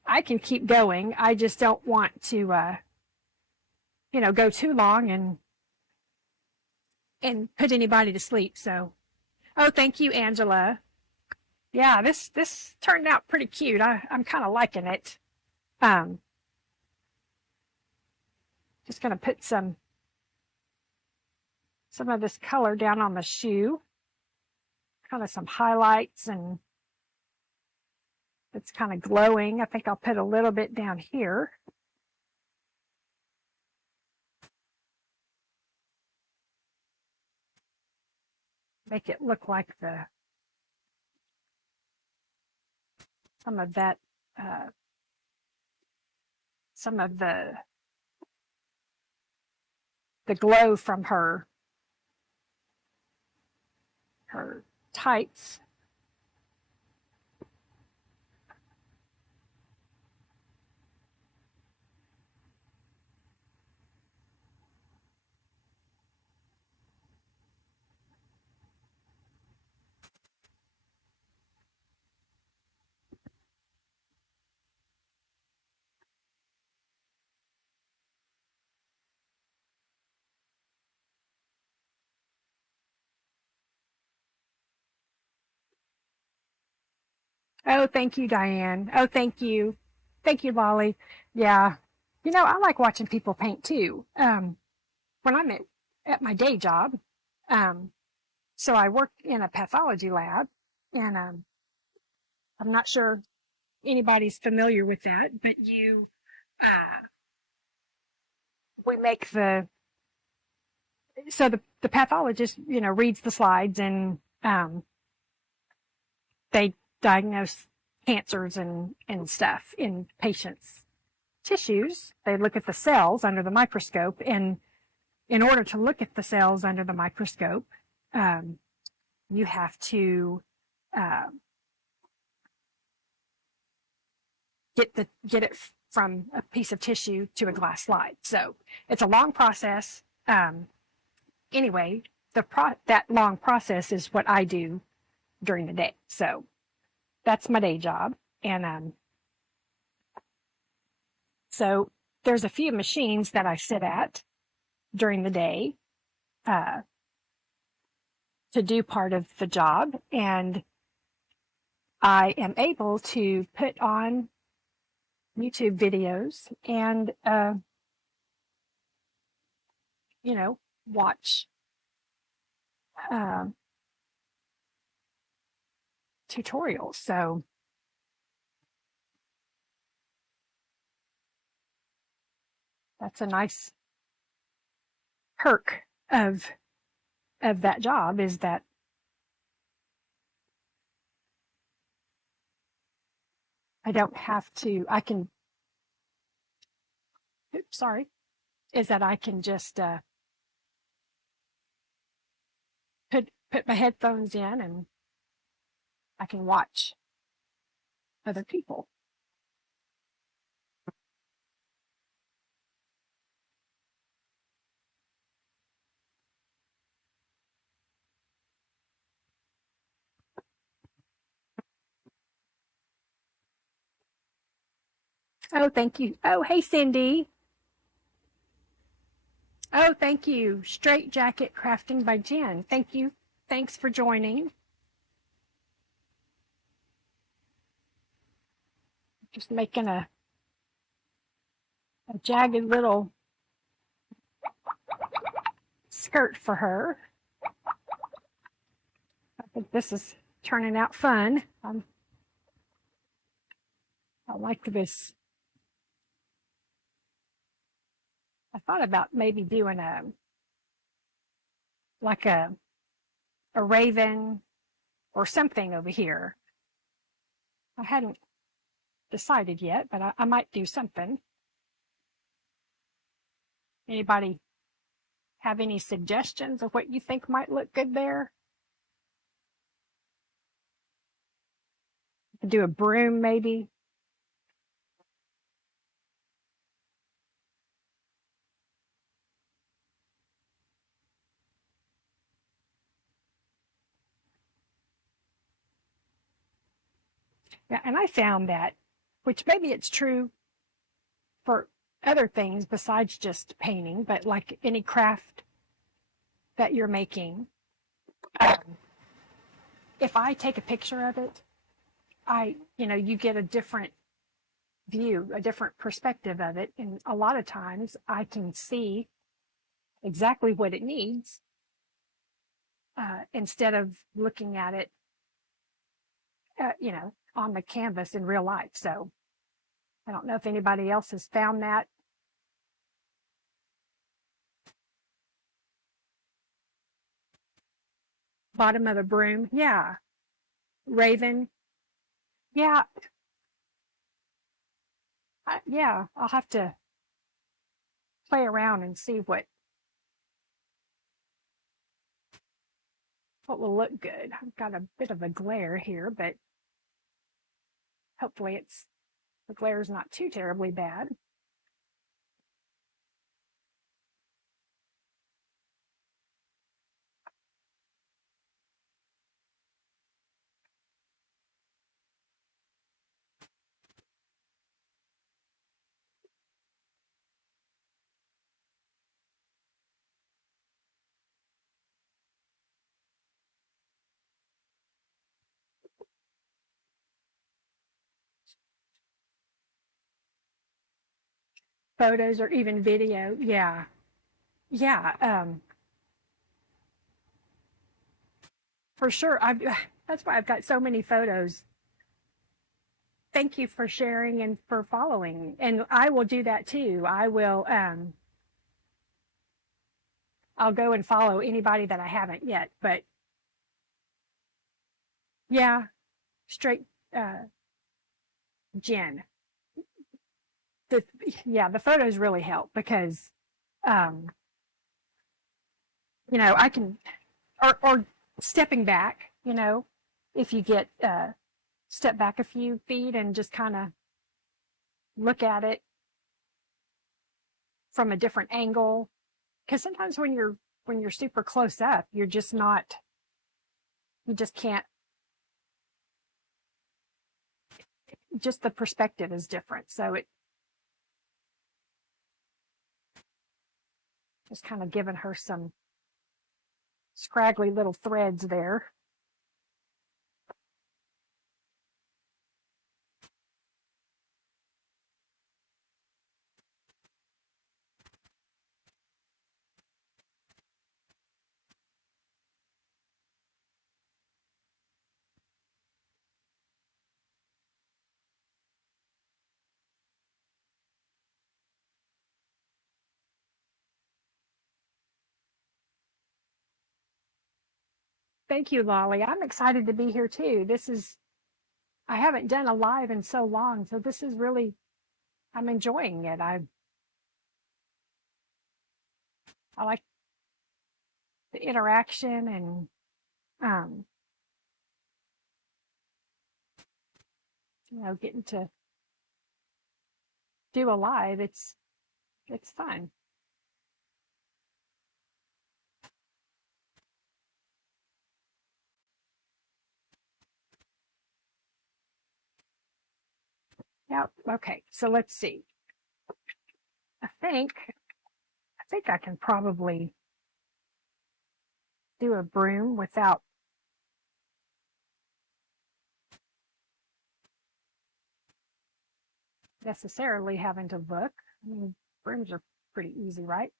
I can keep going. I just don't want to, go too long and put anybody to sleep. So, oh, thank you, Angela. Yeah, this turned out pretty cute. I'm kind of liking it. Just gonna put some of this color down on the shoe, kind of some highlights, and it's kind of glowing. I think I'll put a little bit down here. Make it look like some of that, some of the glow from her tights. Oh, thank you, Diane. Oh, thank you. Thank you, Lolly. Yeah. I like watching people paint too. When I'm at my day job, so I work in a pathology lab, and I'm not sure anybody's familiar with that, but we make the pathologist, reads the slides, and they diagnose cancers and stuff in patients. tissues, they look at the cells under the microscope, and in order to look at the cells under the microscope, you have to get it from a piece of tissue to a glass slide. So it's a long process. Anyway, that long process is what I do during the day. So that's my day job. And so there's a few machines that I sit at during the day to do part of the job. And I am able to put on YouTube videos and, watch tutorials. So that's a nice perk of that job, is that I don't have to, I can, oops, sorry, is that I can just put my headphones in and I can watch other people. Oh, thank you. Oh, hey, Cindy. Oh, thank you. Straight Jacket Crafting by Jen. Thank you. Thanks for joining. Just making a jagged little skirt for her. I think this is turning out fun. I like this. I thought about maybe doing a raven or something over here. I hadn't decided yet, but I might do something. Anybody have any suggestions of what you think might look good there? Do a broom maybe. Yeah, and I found that, which maybe it's true for other things besides just painting, but like any craft that you're making, if I take a picture of it, you get a different view, a different perspective of it. And a lot of times I can see exactly what it needs instead of looking at it, on the canvas in real life. So I don't know if anybody else has found that. Bottom of the broom. Yeah. Raven. Yeah. Yeah. I'll have to play around and see what will look good. I've got a bit of a glare here, but hopefully the glare is not too terribly bad. Photos or even video. Yeah. Yeah. For sure. That's why I've got so many photos. Thank you for sharing and for following. And I will do that too. I'll go and follow anybody that I haven't yet, but yeah, straight Jen. the photos really help because, um, I can, or stepping back, if you get, step back a few feet and just kind of look at it from a different angle. Because sometimes when you're super close up, you're just not, you just can't, just the perspective is different. So it just kind of giving her some scraggly little threads there. Thank you, Lolly. I'm excited to be here too. I haven't done a live in so long, so this is really, I'm enjoying it. I like the interaction and, um, getting to do a live. It's fun. Yeah. Okay. So let's see. I think, I think I can probably do a broom without necessarily having to look. I mean, brooms are pretty easy, right?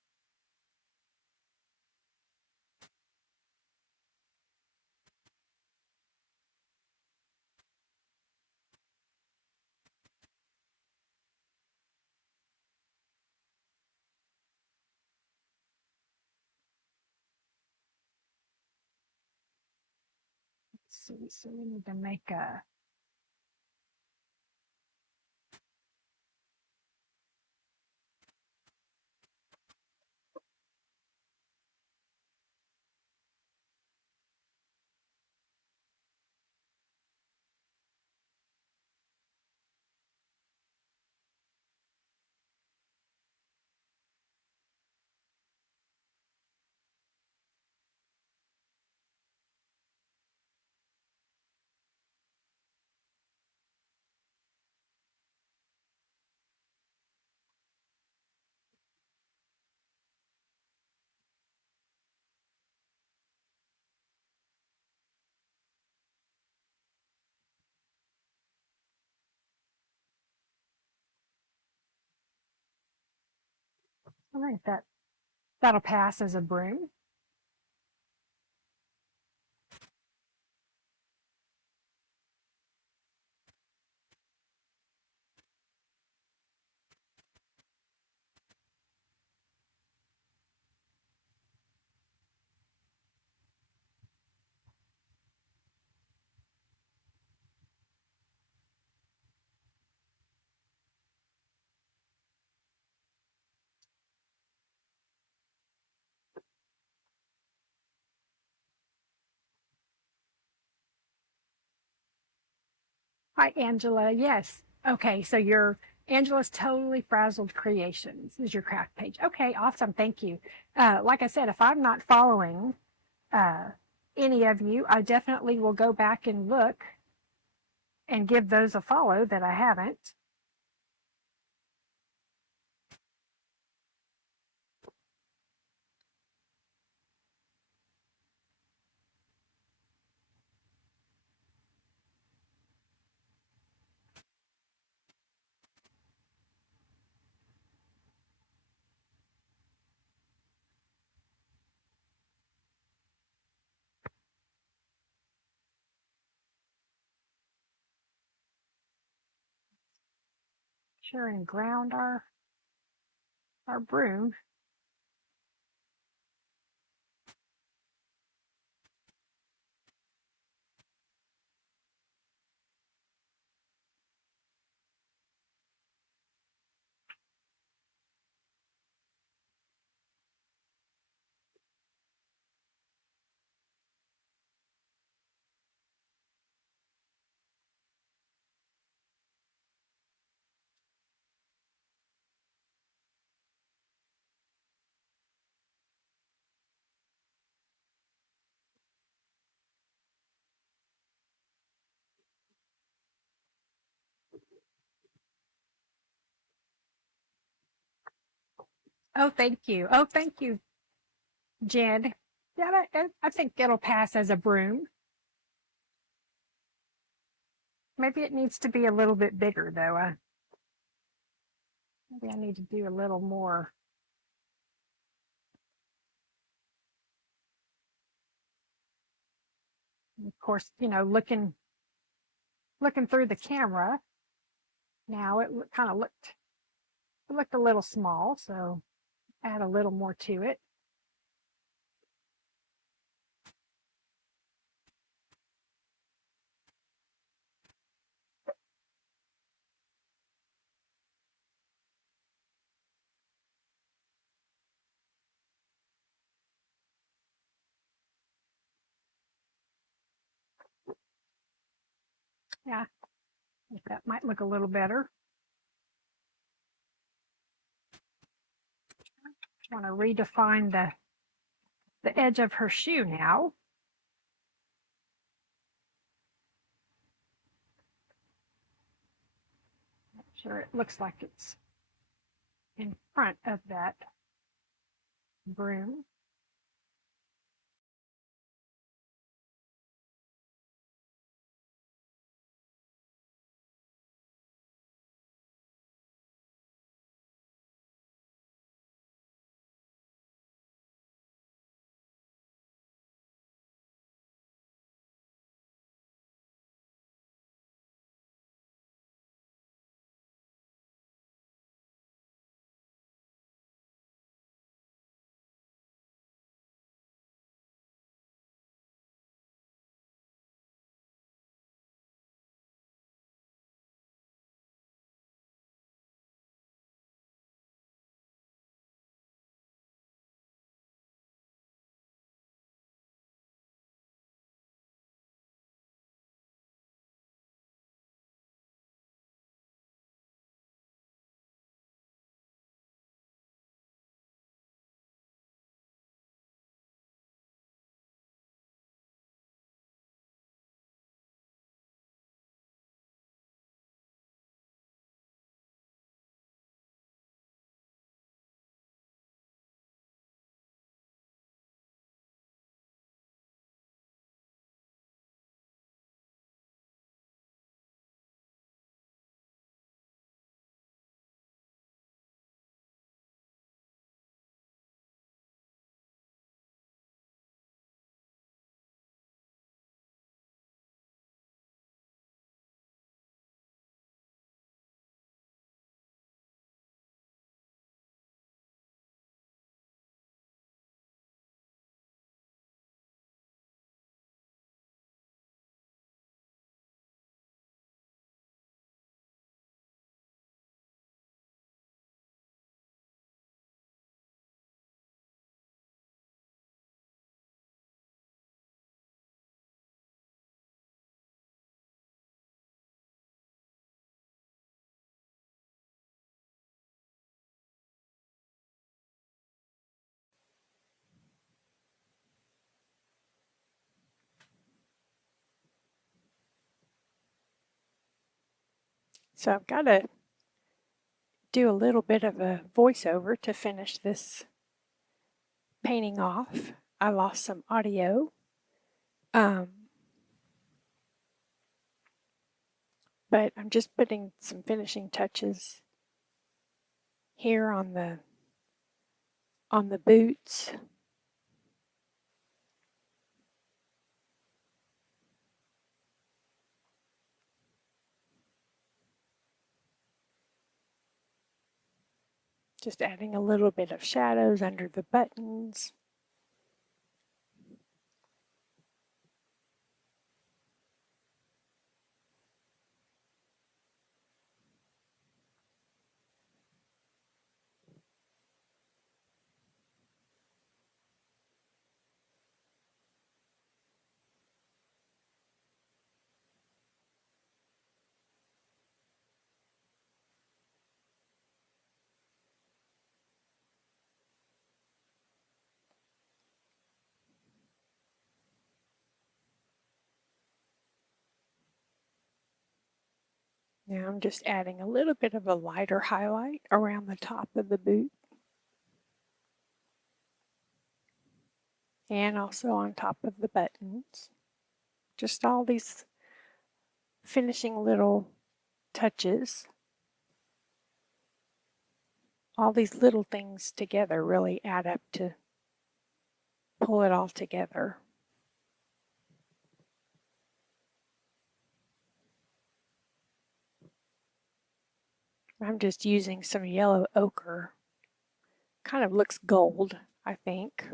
Let's see. So we need to make a, I think that'll pass as a broom. Hi, Angela. Yes. Okay. So your Angela's Totally Frazzled Creations is your craft page. Okay. Awesome. Thank you. Like I said, if I'm not following uh, any of you, I definitely will go back and look and give those a follow that I haven't. Sure, and ground our broom. Oh, thank you. Oh, thank you, Jen. Yeah, I think it'll pass as a broom. Maybe it needs to be a little bit bigger, though. Maybe I need to do a little more. Of course, looking through the camera, now it kind of looked a little small, so add a little more to it. Yeah, I think that might look a little better. I want to redefine the edge of her shoe now. Make sure it looks like it's in front of that broom. So I've got to do a little bit of a voiceover to finish this painting off. I lost some audio. But I'm just putting some finishing touches here on the boots. Just adding a little bit of shadows under the buttons. Now I'm just adding a little bit of a lighter highlight around the top of the boot. and also on top of the buttons. Just all these finishing little touches. All these little things together really add up to pull it all together. I'm just using some yellow ochre. Kind of looks gold, I think.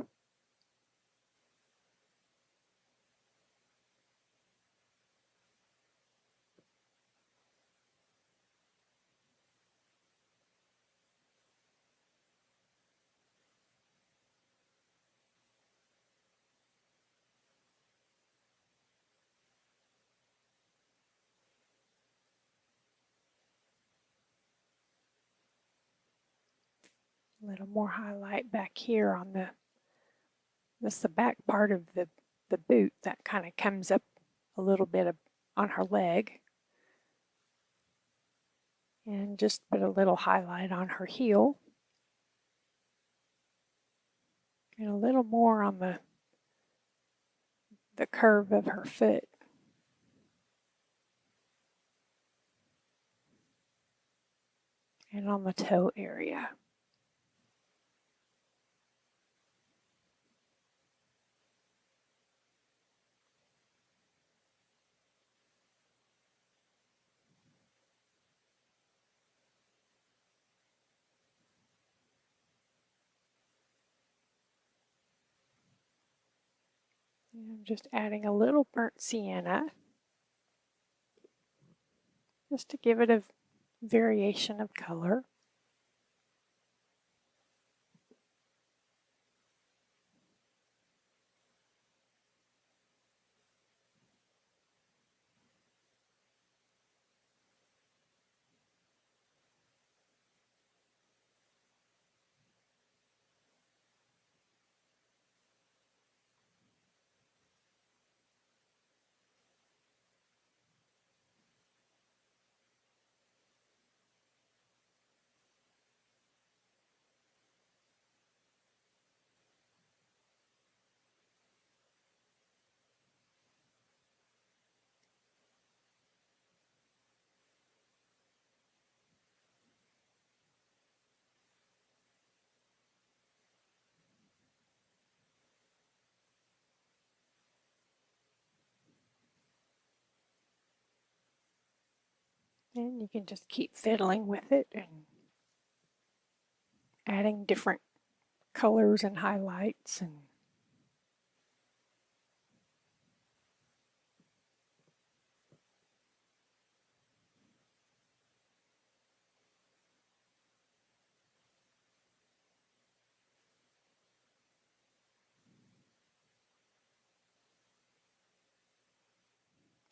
A little more highlight back here on that's the back part of the boot that kind of comes up a little bit on her leg. And just put a little highlight on her heel. And a little more on the curve of her foot. And on the toe area. And I'm just adding a little burnt sienna just to give it a variation of color. And you can just keep fiddling with it and adding different colors and highlights and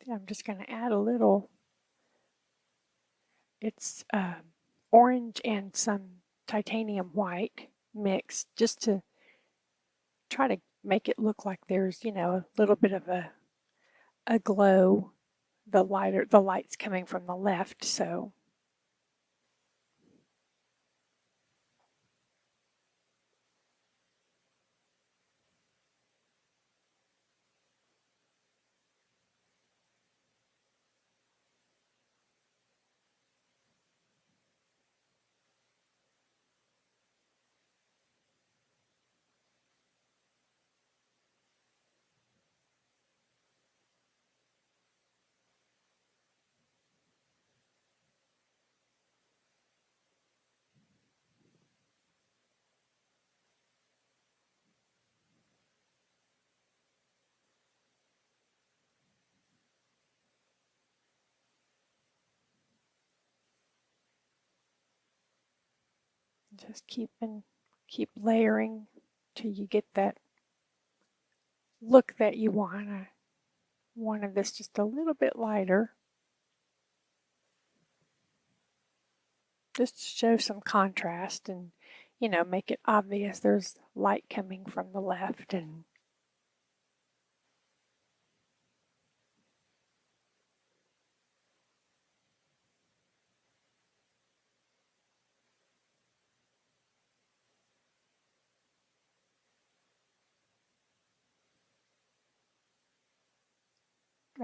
I'm just going to add a little, it's orange and some titanium white mixed just to try to make it look like there's, a little bit of a glow. The light's coming from the left, so just keep layering till you get that look that you want. I wanted this just a little bit lighter, just to show some contrast and make it obvious there's light coming from the left. And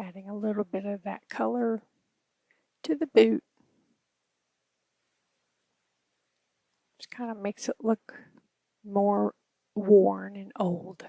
adding a little bit of that color to the boot. Just kind of makes it look more worn and old.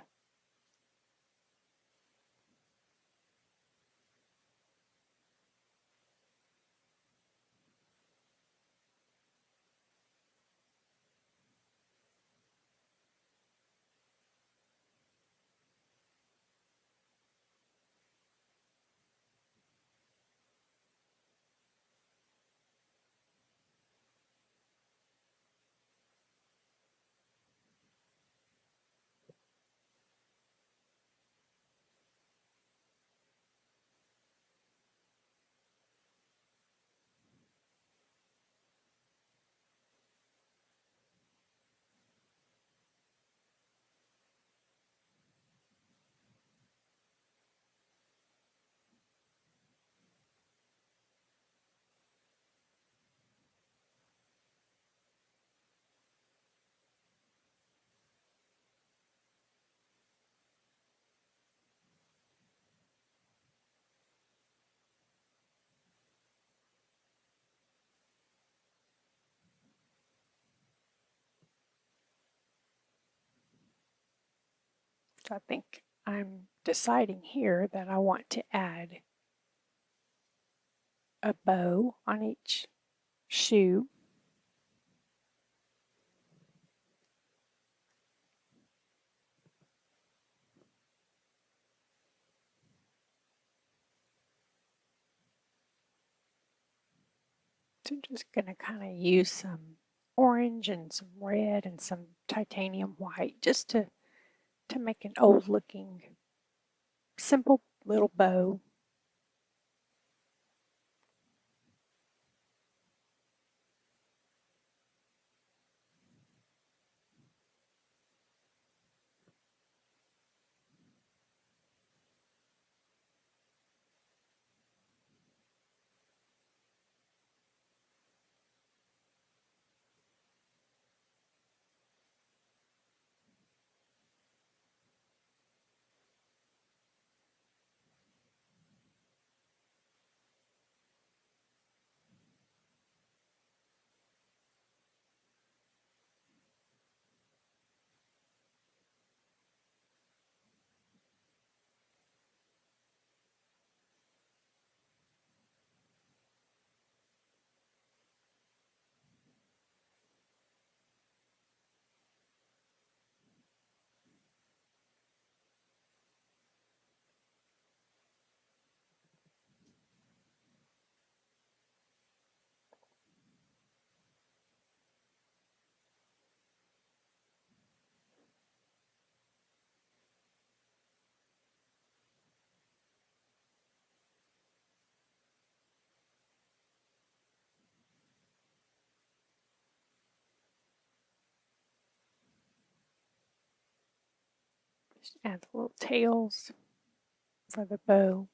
So I think I'm deciding here that I want to add a bow on each shoe. So I'm just going to kind of use some orange and some red and some titanium white just to make an old looking simple little bow. Just add the little tails for the bow.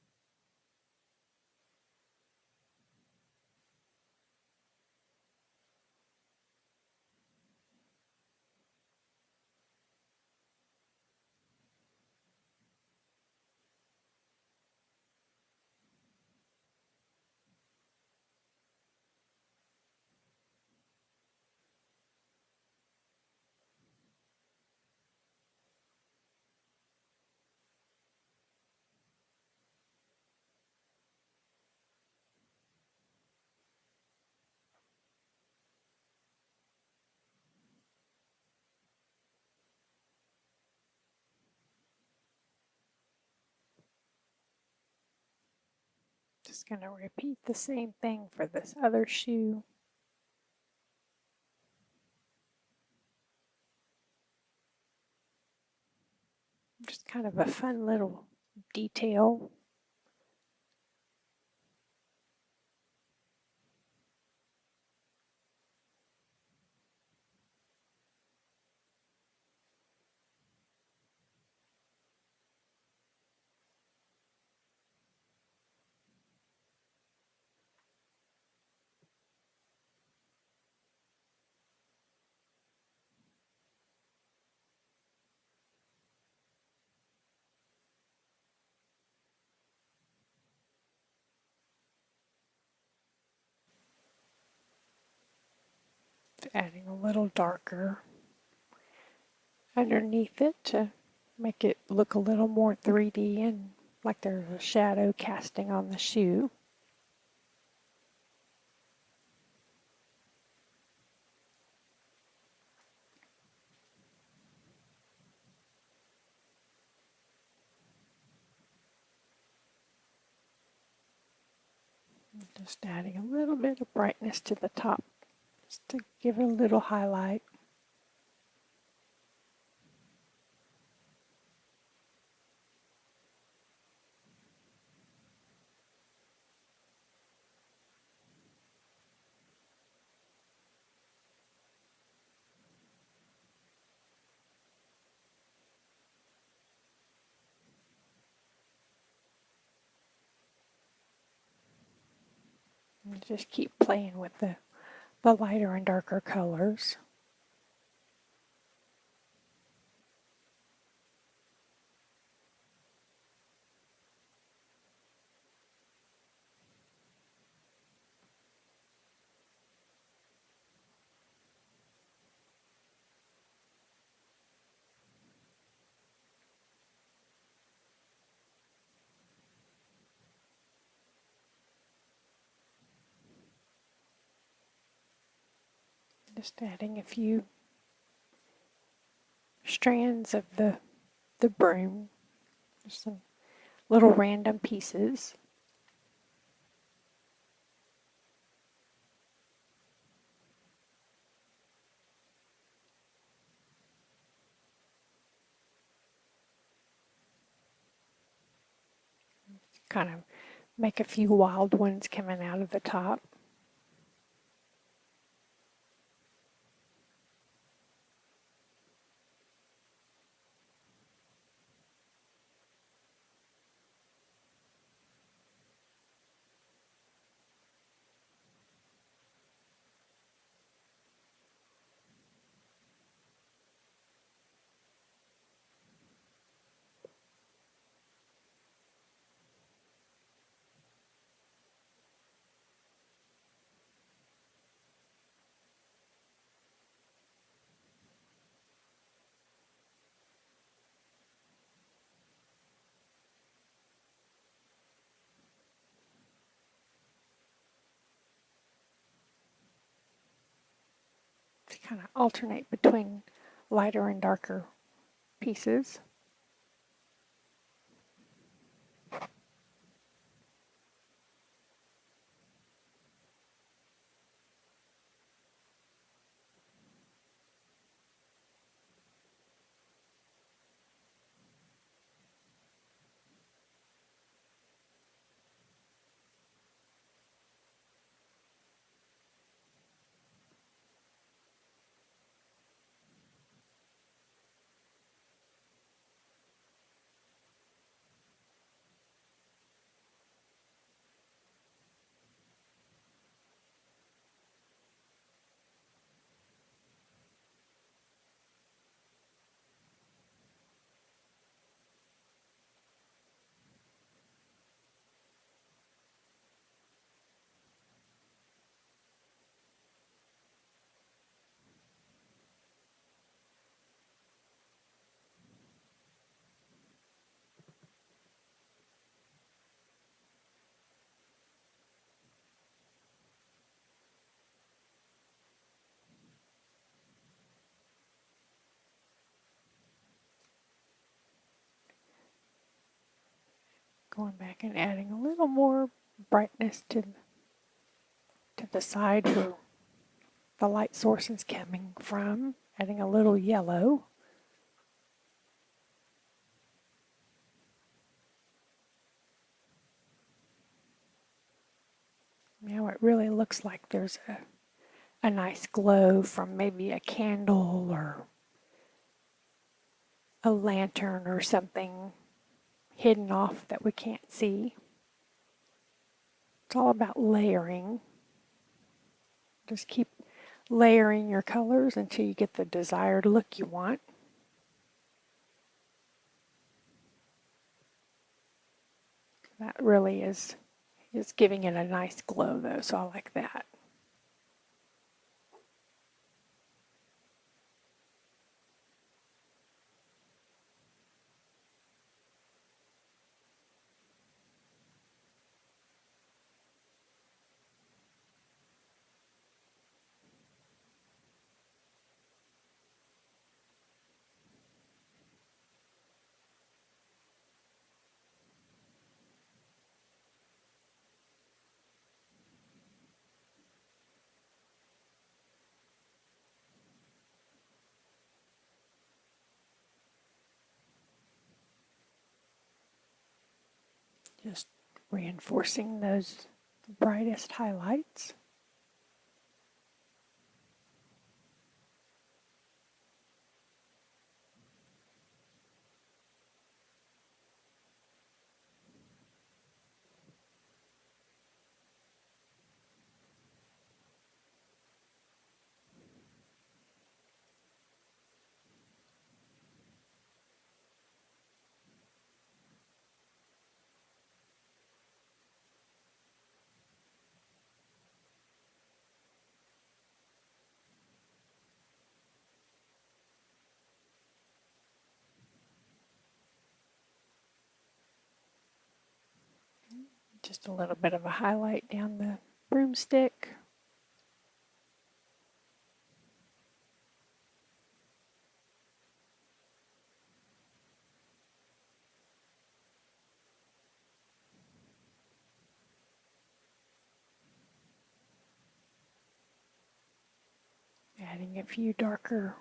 Just going to repeat the same thing for this other shoe. Just kind of a fun little detail. Adding a little darker underneath it to make it look a little more 3D and like there's a shadow casting on the shoe. Just adding a little bit of brightness to the top just to give it a little highlight. And just keep playing with the lighter and darker colors. Just adding a few strands of the broom, just some little random pieces. Kind of make a few wild ones coming out of the top. To kind of alternate between lighter and darker pieces. Going back and adding a little more brightness to the side where the light source is coming from. Adding a little yellow. Now it really looks like there's a nice glow from maybe a candle or a lantern or something hidden off that we can't see. It's all about layering. Just keep layering your colors until you get the desired look you want. That really is giving it a nice glow though, so I like that. Just reinforcing those brightest highlights. Just a little bit of a highlight down the broomstick. Adding a few darker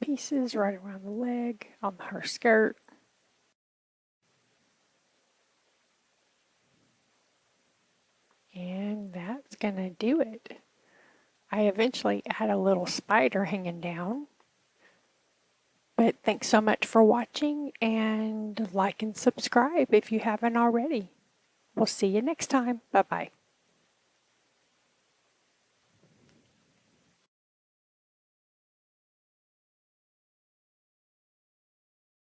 pieces right around the leg, on her skirt. And that's going to do it. I eventually add a little spider hanging down. But thanks so much for watching, and like and subscribe if you haven't already. We'll see you next time. Bye-bye.